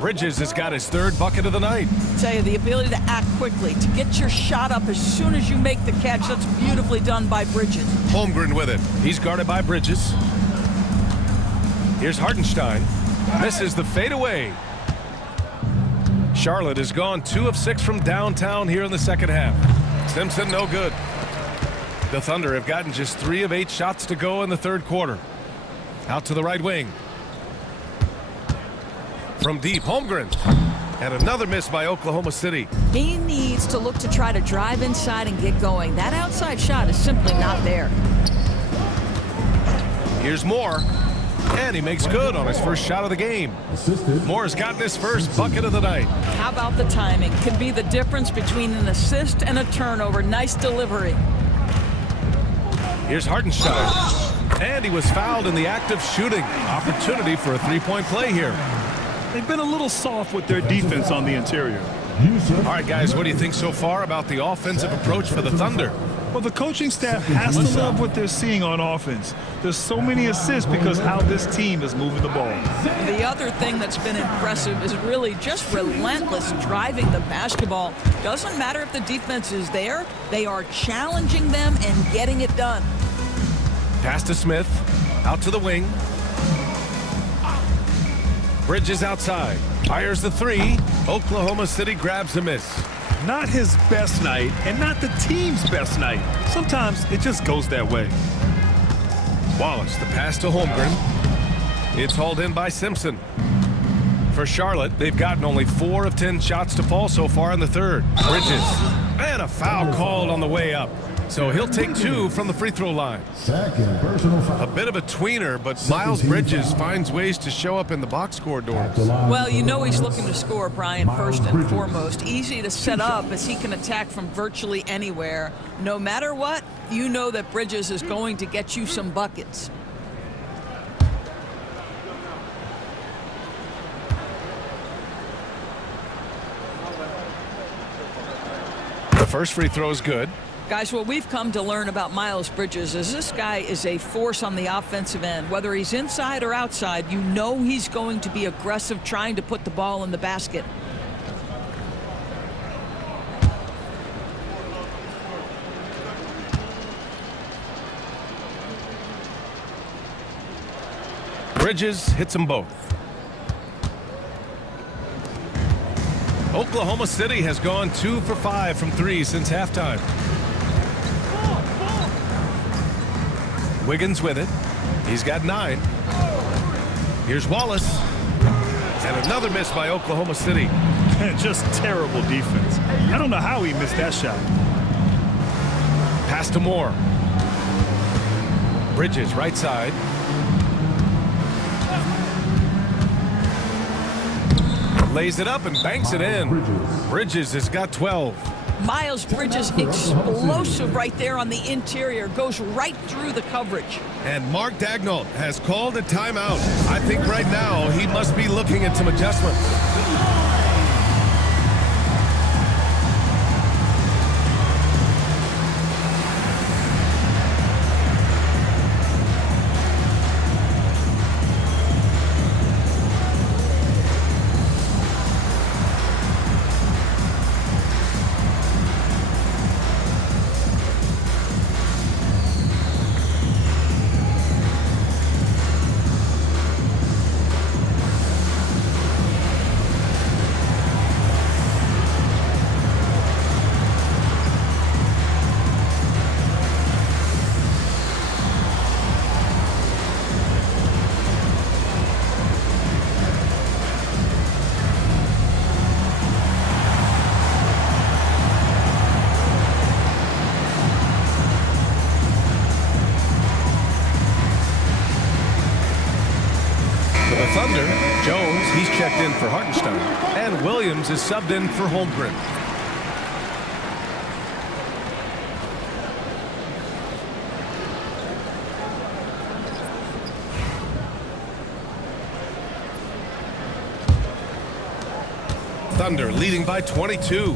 Bridges has got his 3rd bucket of the night. I tell you, the ability to act quickly, to get your shot up as soon as you make the catch, that's beautifully done by Bridges. Holmgren with it. He's guarded by Bridges. Here's Hartenstein. Misses the fadeaway. Charlotte has gone 2 of 6 from downtown here in the second half. Simpson no good. The Thunder have gotten just 3 of 8 shots to go in the third quarter. Out to the right wing. From deep, Holmgren. And another miss by Oklahoma City. He needs to look to try to drive inside and get going. That outside shot is simply not there. Here's Moore. And he makes good on his first shot of the game. Moore's gotten his first bucket of the night. How about the timing? Can be the difference between an assist and a turnover. Nice delivery. Here's Hartenstein. And he was fouled in the act of shooting. Opportunity for a three-point play here. They've been a little soft with their defense on the interior. All right, guys, what do you think so far about the offensive approach for the Thunder? Well, the coaching staff has to love what they're seeing on offense. There's so many assists because how this team is moving the ball. The other thing that's been impressive is really just relentless driving the basketball. Doesn't matter if the defense is there, they are challenging them and getting it done. Pass to Smith. Out to the wing. Bridges outside. Fires the 3. Oklahoma City grabs a miss. Not his best night and not the team's best night. Sometimes it just goes that way. Wallace, the pass to Holmgren. It's hauled in by Simpson. For Charlotte, they've gotten only 4 of 10 shots to fall so far in the third. Bridges. And a foul called on the way up. So he'll take 2 from the free throw line. Second personal foul. A bit of a tweener, but Miles Bridges finds ways to show up in the box score doors. Well, you know he's looking to score, Brian, first and foremost. Easy to set up as he can attack from virtually anywhere. No matter what, you know that Bridges is going to get you some buckets. The first free throw is good. Guys, what we've come to learn about Miles Bridges is this guy is a force on the offensive end. Whether he's inside or outside, you know he's going to be aggressive trying to put the ball in the basket. Bridges hits them both. Oklahoma City has gone 2 for 5 from 3 since halftime. Wiggins with it. He's got 9. Here's Wallace. And another miss by Oklahoma City. Just terrible defense. I don't know how he missed that shot. Pass to Moore. Bridges right side. Lays it up and banks it in. Bridges has got 12. Miles Bridges explosive right there on the interior. Goes right through the coverage. And Mark Daigneault has called a timeout. I think right now he must be looking at some adjustments. The Thunder, Jones, he's checked in for Hartenstein. And Williams is subbed in for Holmgren. Thunder leading by 22.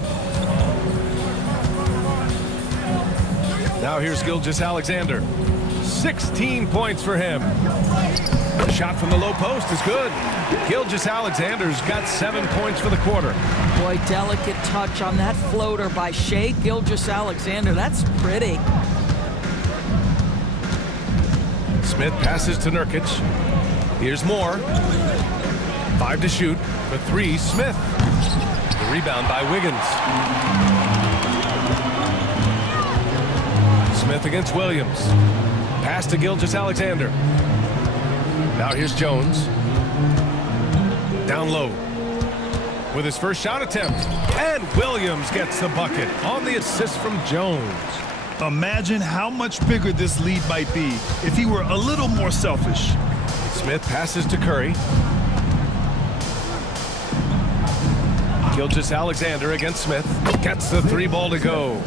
Now here's Gilgeous-Alexander. 16 points for him. The shot from the low post is good. Gilgeous-Alexander's got 7 points for the quarter. Boy, delicate touch on that floater by Shai Gilgeous-Alexander. That's pretty. Smith passes to Nurkic. Here's more. 5 to shoot. For 3, Smith. The rebound by Wiggins. Smith against Williams. Pass to Gilgeous-Alexander. Now here's Jones. Down low. With his first shot attempt. And Williams gets the bucket on the assist from Jones. Imagine how much bigger this lead might be if he were a little more selfish. Smith passes to Curry. Gilgeous-Alexander against Smith. Gets the 3 ball to go.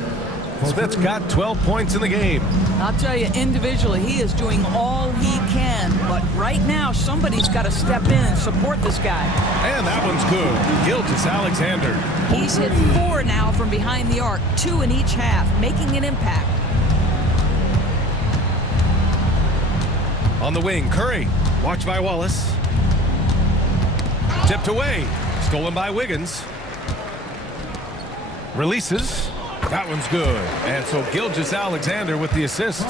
Smith's got 12 points in the game. I'll tell you, individually, he is doing all he can. But right now, somebody's got to step in and support this guy. And that one's good. Gilgeous-Alexander. He's hit 4 now from behind the arc, 2 in each half, making an impact. On the wing, Curry. Watched by Wallace. Tipped away. Stolen by Wiggins. Releases. That one's good. And so Gilgeous-Alexander with the assist.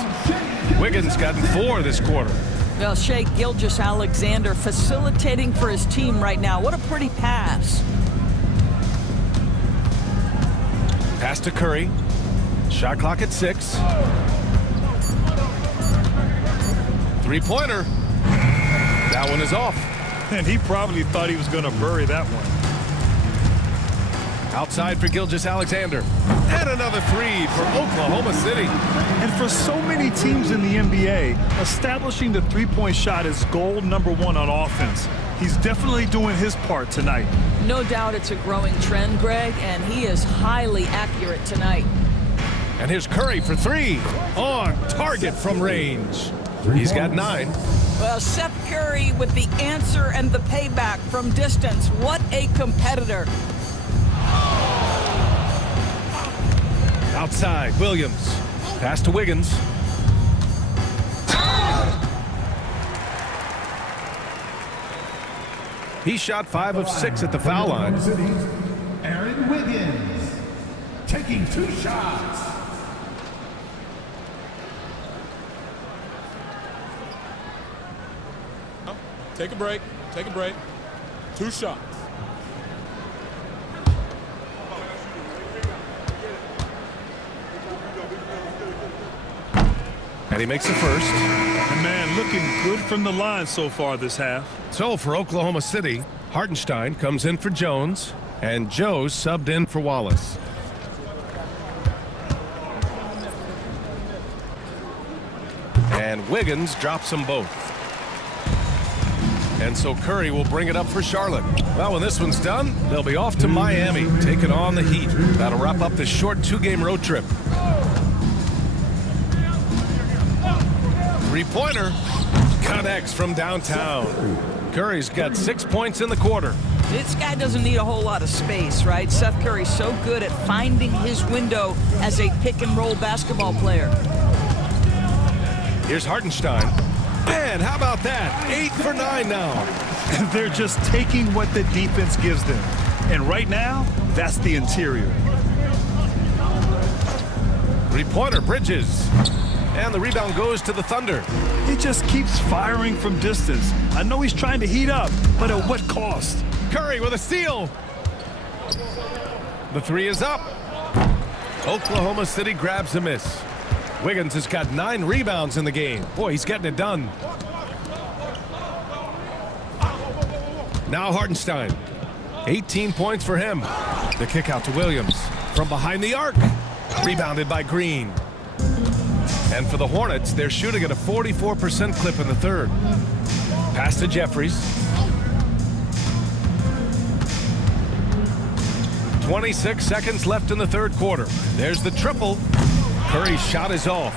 Wiggins gotten 4 this quarter. Well, Shai Gilgeous-Alexander facilitating for his team right now. What a pretty pass. Pass to Curry. Shot clock at 6. 3-pointer. That one is off. And he probably thought he was going to bury that one. Outside for Gilgeous-Alexander. And another 3 for Oklahoma City. And for so many teams in the NBA, establishing the three-point shot is goal number 1 on offense. He's definitely doing his part tonight. No doubt it's a growing trend, Greg, and he is highly accurate tonight. And here's Curry for 3. On target from range. He's got 9. Well, Seth Curry with the answer and the payback from distance. What a competitor. Outside, Williams. Pass to Wiggins. He shot 5 of 6 at the foul line. Aaron Wiggins taking 2 shots. Take a break. Take a break. 2 shots. And he makes the first. And man, looking good from the line so far this half. So for Oklahoma City, Hartenstein comes in for Jones, and Joe's subbed in for Wallace. And Wiggins drops them both. And so Curry will bring it up for Charlotte. Well, when this one's done, they'll be off to Miami, taking on the Heat. That'll wrap up this short 2-game road trip. 3-pointer connects from downtown. Curry's got 6 points in the quarter. This guy doesn't need a whole lot of space, right? Seth Curry's so good at finding his window as a pick-and-roll basketball player. Here's Hartenstein. Man, how about that? 8 for 9 now. They're just taking what the defense gives them. And right now, that's the interior. 3-pointer, Bridges. And the rebound goes to the Thunder. He just keeps firing from distance. I know he's trying to heat up, but at what cost? Curry with a steal. The 3 is up. Oklahoma City grabs a miss. Wiggins has got 9 rebounds in the game. Boy, he's getting it done. Now Hartenstein. 18 points for him. The kick out to Williams. From behind the arc. Rebounded by Green. And for the Hornets, they're shooting at a 44% clip in the third. Pass to Jeffries. 26 seconds left in the third quarter. There's the triple. Curry's shot is off.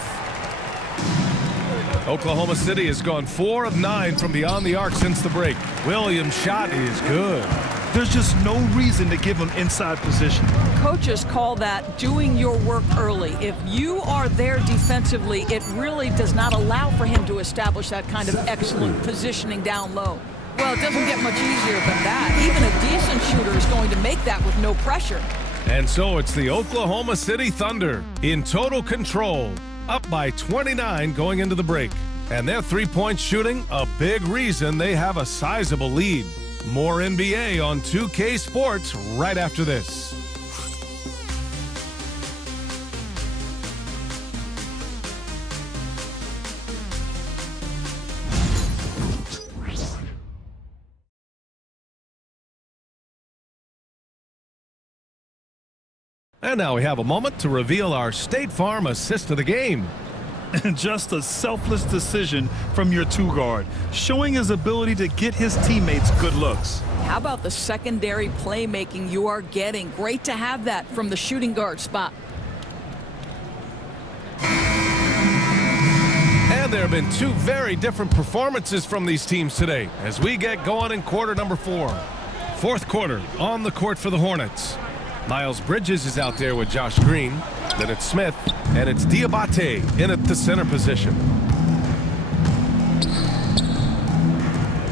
Oklahoma City has gone 4 of 9 from beyond the arc since the break. Williams' shot is good. There's just no reason to give him inside position. Coaches call that doing your work early. If you are there defensively, it really does not allow for him to establish that kind of excellent positioning down low. Well, it doesn't get much easier than that. Even a decent shooter is going to make that with no pressure. And so it's the Oklahoma City Thunder in total control, up by 29 going into the break. And their three-point shooting, a big reason they have a sizable lead. More NBA on 2K Sports right after this. And now we have a moment to reveal our State Farm assist of the game. Just a selfless decision from your two-guard, showing his ability to get his teammates good looks. How about the secondary playmaking you are getting? Great to have that from the shooting guard spot. And there have been two very different performances from these teams today as we get going in quarter number 4. Fourth quarter on the court for the Hornets. Miles Bridges is out there with Josh Green. Then it's Smith, and it's Diabate in at the center position.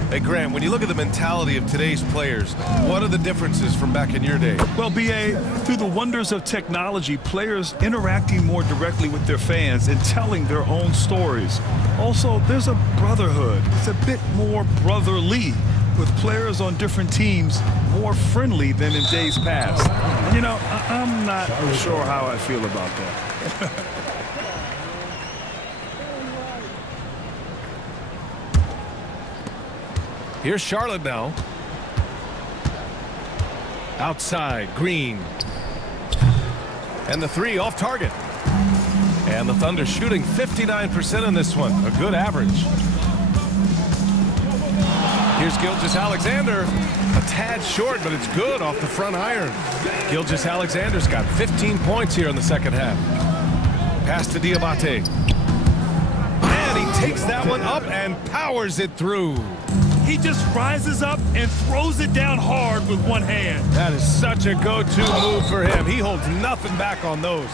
Hey, Graham, when you look at the mentality of today's players, what are the differences from back in your day? Well, B.A., through the wonders of technology, players interacting more directly with their fans and telling their own stories. Also, there's a brotherhood. It's a bit more brotherly, with players on different teams more friendly than in days past. And, you know, I'm not sure how I feel about that. Here's Charlotte now. Outside, Green. And the three off target. And the Thunder shooting 59% in this one. A good average. Here's Gilgeous-Alexander. A tad short, but it's good off the front iron. Gilgeous-Alexander's got 15 points here in the second half. Pass to Diabate. And he takes that one up and powers it through. He just rises up and throws it down hard with one hand. That is such a go-to move for him. He holds nothing back on those.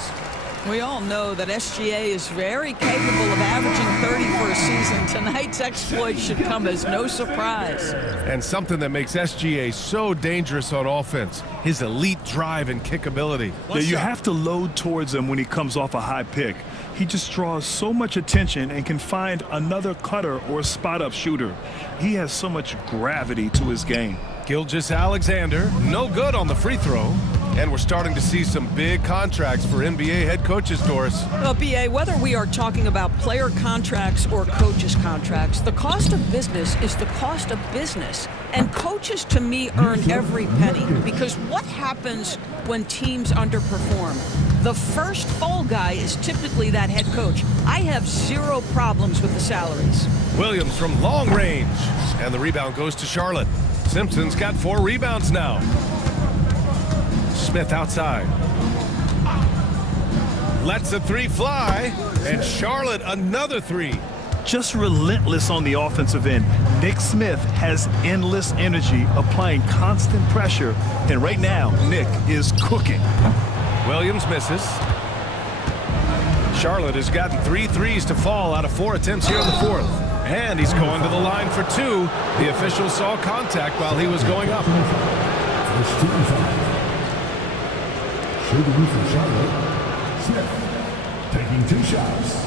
We all know that SGA is very capable of averaging 30 for a season. Tonight's exploit should come as no surprise. And something that makes SGA so dangerous on offense, his elite drive and kick ability. Yeah, you have to load towards him when he comes off a high pick. He just draws so much attention and can find another cutter or spot-up shooter. He has so much gravity to his game. Gilgeous-Alexander, no good on the free throw. And we're starting to see some big contracts for NBA head coaches, Doris. Well, B.A., whether we are talking about player contracts or coaches contracts, the cost of business is the cost of business. And coaches, to me, earn every penny. Because what happens when teams underperform? The first fall guy is typically that head coach. I have zero problems with the salaries. Williams from long range. And the rebound goes to Charlotte. Simpson's got 4 rebounds now. Smith outside. Lets the three fly. And Charlotte another three. Just relentless on the offensive end. Nick Smith has endless energy, applying constant pressure. And right now, Nick is cooking. Williams misses. Charlotte has gotten 3 threes to fall out of 4 attempts here in the fourth. And he's going to the line for 2. The official saw contact while he was going up. First team foul. Shooting for Charlotte. Smith taking 2 shots.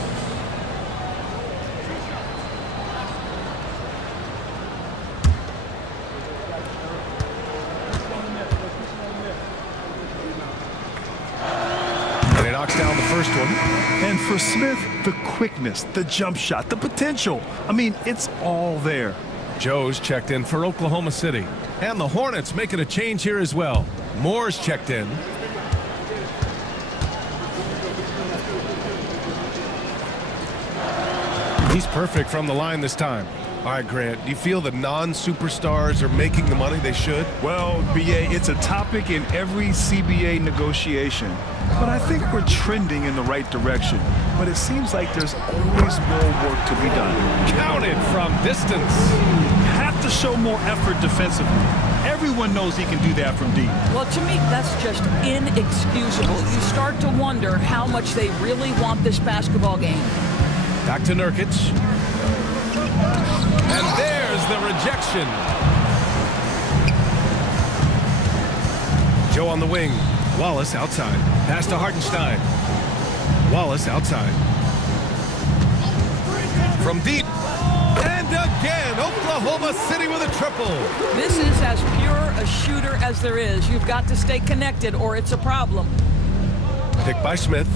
And he knocks down the first one. And for Smith, the quickness, the jump shot, the potential. I mean, it's all there. Joe's checked in for Oklahoma City. And the Hornets making a change here as well. Moore's checked in. He's perfect from the line this time. All right, Grant, do you feel the non-superstars are making the money they should? Well, BA, it's a topic in every CBA negotiation. But I think we're trending in the right direction. But it seems like there's always more work to be done. Counted from distance. Have to show more effort defensively. Everyone knows he can do that from deep. Well, to me, that's just inexcusable. You start to wonder how much they really want this basketball game. Back to Nurkic. And there's the rejection. Joe on the wing. Wallace outside. Pass to Hartenstein. Wallace outside. From deep. And again, Oklahoma City with a triple. This is as pure a shooter as there is. You've got to stay connected or it's a problem. Picked by Smith.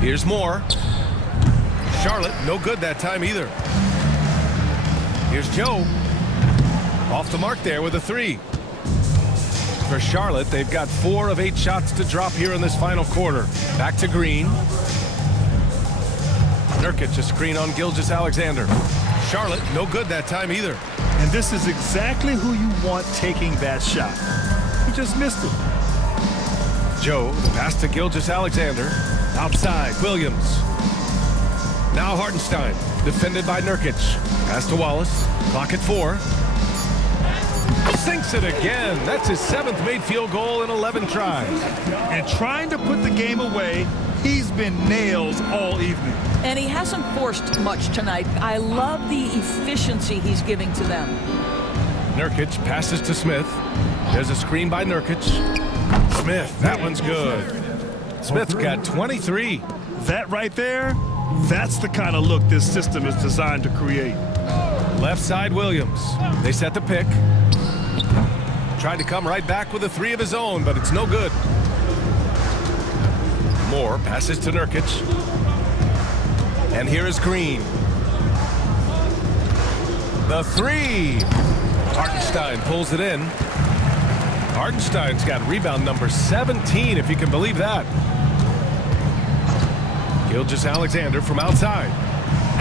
Here's more. Charlotte, no good that time either. Here's Joe. Off the mark there with a three. For Charlotte, they've got 4 of 8 shots to drop here in this final quarter. Back to Green. Nurkic, a screen on Gilgeous-Alexander. Charlotte, no good that time either. And this is exactly who you want taking that shot. He just missed it. Joe, the pass to Gilgeous-Alexander. Outside, Williams. Now Hartenstein, defended by Nurkic. Pass to Wallace. Clock at 4. Sinks it again. That's his 7th made field goal in 11 tries. And trying to put the game away, he's been nails all evening. And he hasn't forced much tonight. I love the efficiency he's giving to them. Nurkic passes to Smith. There's a screen by Nurkic. Smith, that one's good. Smith's got 23. That right there, that's the kind of look this system is designed to create. Left side, Williams. They set the pick. Tried to come right back with a 3 of his own, but it's no good. Moore passes to Nurkic. And here is Green. The 3. Hartenstein pulls it in. Hartenstein's got rebound number 17, if you can believe that. Gilgeous-Alexander from outside.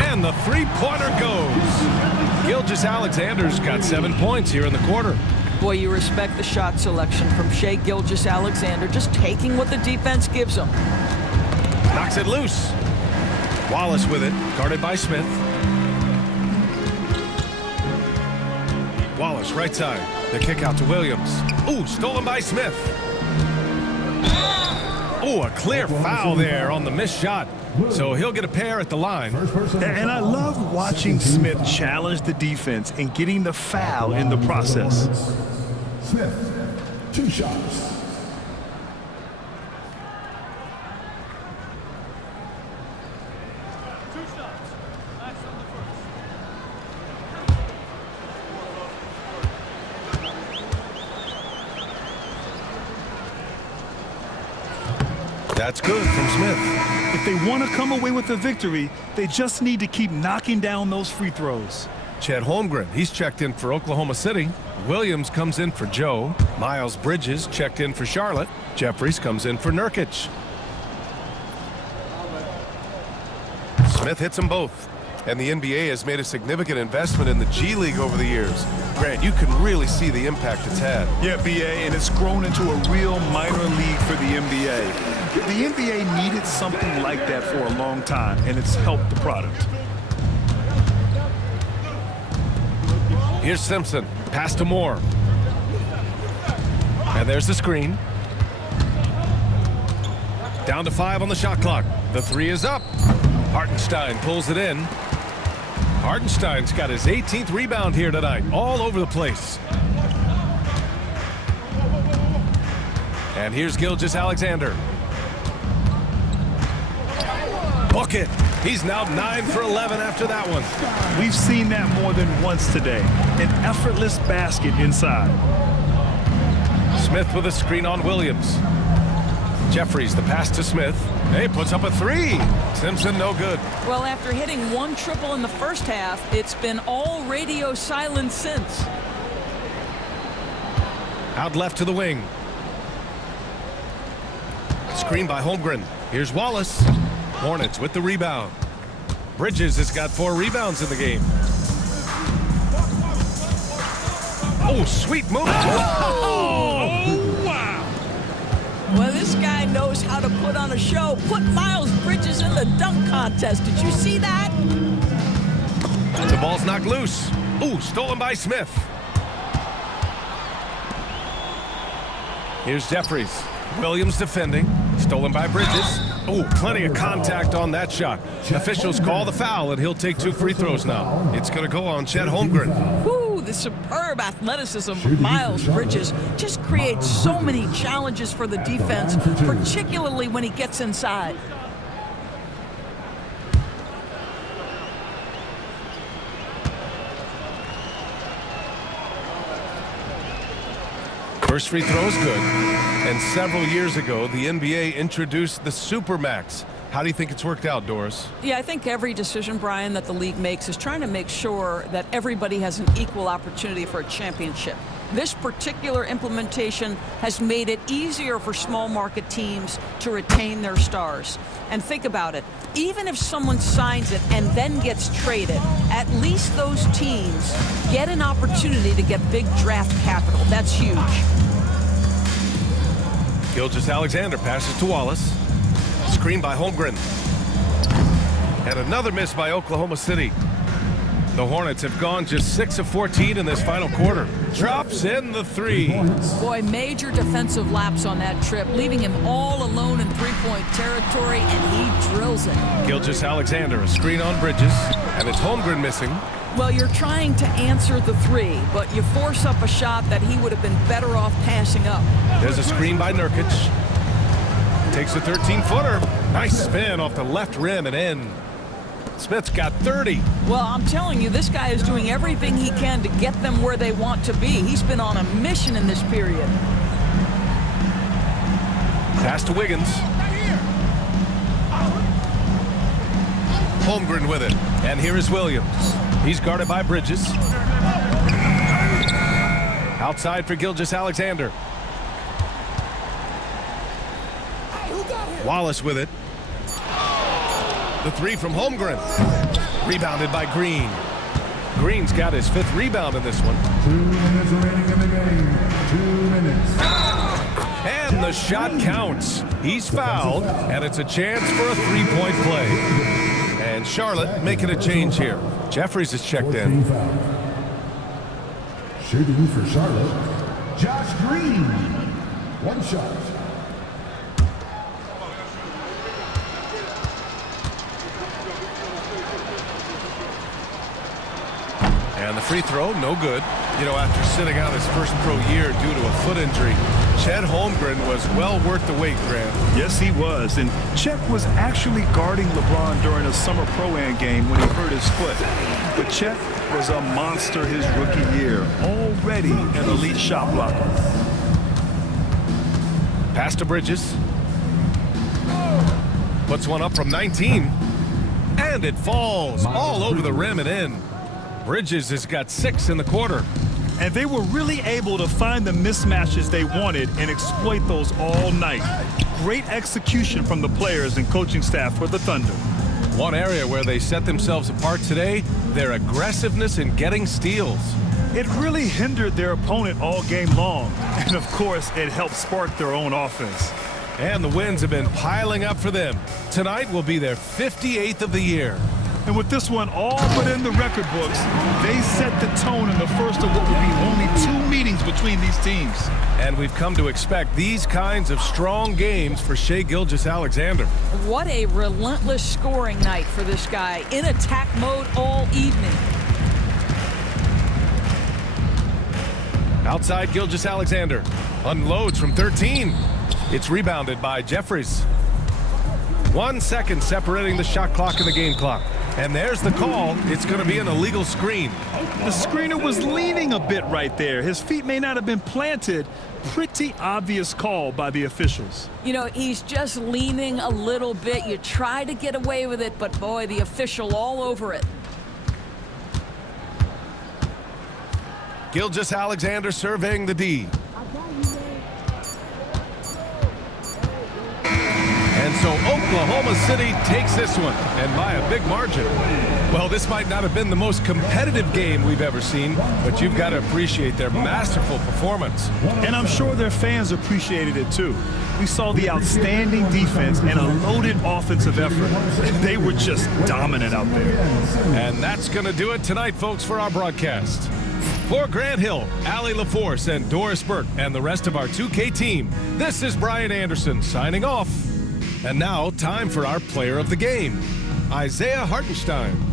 And the 3-pointer goes. Gilgeous-Alexander's got 7 points here in the quarter. Boy, you respect the shot selection from Shai Gilgeous-Alexander, just taking what the defense gives him. Knocks it loose. Wallace with it, guarded by Smith. Wallace, right side. The kick out to Williams. Ooh, stolen by Smith. Ooh, a clear foul there on the missed shot. So he'll get a pair at the line. And I love watching Smith challenge the defense and getting the foul in the process. Smith, 2 shots. That's good from Smith. If they want to come away with the victory, they just need to keep knocking down those free throws. Chet Holmgren, he's checked in for Oklahoma City. Williams comes in for Joe. Miles Bridges checked in for Charlotte. Jeffries comes in for Nurkic. Smith hits them both. And the NBA has made a significant investment in the G League over the years. Grant, you can really see the impact it's had. Yeah, BA, and it's grown into a real minor league for the NBA. The NBA needed something like that for a long time, and it's helped the product. Here's Simpson. Pass to Moore. And there's the screen. Down to 5 on the shot clock. The 3 is up. Hartenstein pulls it in. Hartenstein's got his 18th rebound here tonight. All over the place. And here's Gilgeous-Alexander. Bucket. He's now 9 for 11 after that one. We've seen that more than once today. An effortless basket inside. Smith with a screen on Williams. Jeffries, the pass to Smith. Hey, puts up a 3. Simpson, no good. Well, after hitting 1 triple in the first half, it's been all radio silence since. Out left to the wing. Screen by Holmgren. Here's Wallace. Hornets with the rebound. Bridges has got 4 rebounds in the game. Oh, sweet move. Oh, wow. Well, this guy knows how to put on a show. Put Miles Bridges in the dunk contest. Did you see that? The ball's knocked loose. Ooh, stolen by Smith. Here's Jeffries. Williams defending. Stolen by Bridges. Oh, plenty of contact on that shot. Officials call the foul, and he'll take 2 free throws now. It's going to go on Chet Holmgren. Woo, the superb athleticism of Miles Bridges just creates so many challenges for the defense, particularly when he gets inside. First free throw is good. And several years ago, the NBA introduced the Supermax. How do you think it's worked out, Doris? Yeah, I think every decision, Brian, that the league makes is trying to make sure that everybody has an equal opportunity for a championship. This particular implementation has made it easier for small market teams to retain their stars. And think about it. Even if someone signs it and then gets traded, at least those teams get an opportunity to get big draft capital. That's huge. Gilgeous-Alexander passes to Wallace. Screen by Holmgren. And another miss by Oklahoma City. The Hornets have gone just 6 of 14 in this final quarter. Drops in the 3. Boy, major defensive lapse on that trip, leaving him all alone in three-point territory, and he drills it. Gilgeous-Alexander, a screen on Bridges, and it's Holmgren missing. Well, you're trying to answer the 3, but you force up a shot that he would have been better off passing up. There's a screen by Nurkic. Takes a 13-footer. Nice spin off the left rim and in. Smith's got 30. Well, I'm telling you, this guy is doing everything he can to get them where they want to be. He's been on a mission in this period. Pass to Wiggins. Holmgren with it. And here is Williams. He's guarded by Bridges. Outside for Gilgeous-Alexander. Wallace with it. The 3 from Holmgren. Rebounded by Green. Green's got his 5th rebound in this one. 2 minutes remaining in the game. 2 minutes. And the shot counts. He's fouled, and it's a chance for a 3-point play. And Charlotte making a change here. Jeffries is checked in. Shooting for Charlotte, Josh Green. 1 shot. And the free throw, no good. You know, after sitting out his first pro year due to a foot injury, Chet Holmgren was well worth the wait, Grant. Yes, he was. And Chet was actually guarding LeBron during a summer pro-am game when he hurt his foot. But Chet was a monster his rookie year, already an elite shot blocker. Pass to Bridges. Puts one up from 19. And it falls all over the rim and in. Bridges has got 6 in the quarter. And they were really able to find the mismatches they wanted and exploit those all night. Great execution from the players and coaching staff for the Thunder. One area where they set themselves apart today, their aggressiveness in getting steals. It really hindered their opponent all game long. And of course, it helped spark their own offense. And the wins have been piling up for them. Tonight will be their 58th of the year. And with this one all but in the record books, they set the tone in the first of what will be only 2 meetings between these teams. And we've come to expect these kinds of strong games for Shai Gilgeous-Alexander. What a relentless scoring night for this guy, in attack mode all evening. Outside Gilgeous-Alexander. Unloads from 13. It's rebounded by Jeffries. 1 second separating the shot clock and the game clock. And there's the call. It's going to be an illegal screen. The screener was leaning a bit right there. His feet may not have been planted. Pretty obvious call by the officials. You know, he's just leaning a little bit. You try to get away with it, but boy, the official all over it. Gilgeous-Alexander surveying the D. And so Oklahoma City takes this one, and by a big margin. Well, this might not have been the most competitive game we've ever seen, but you've got to appreciate their masterful performance. And I'm sure their fans appreciated it too. We saw the outstanding defense and a loaded offensive effort. They were just dominant out there. And that's going to do it tonight, folks, for our broadcast. For Grant Hill, Allie LaForce, and Doris Burke, and the rest of our 2K team, this is Brian Anderson signing off. And now, time for our player of the game, Isaiah Hartenstein.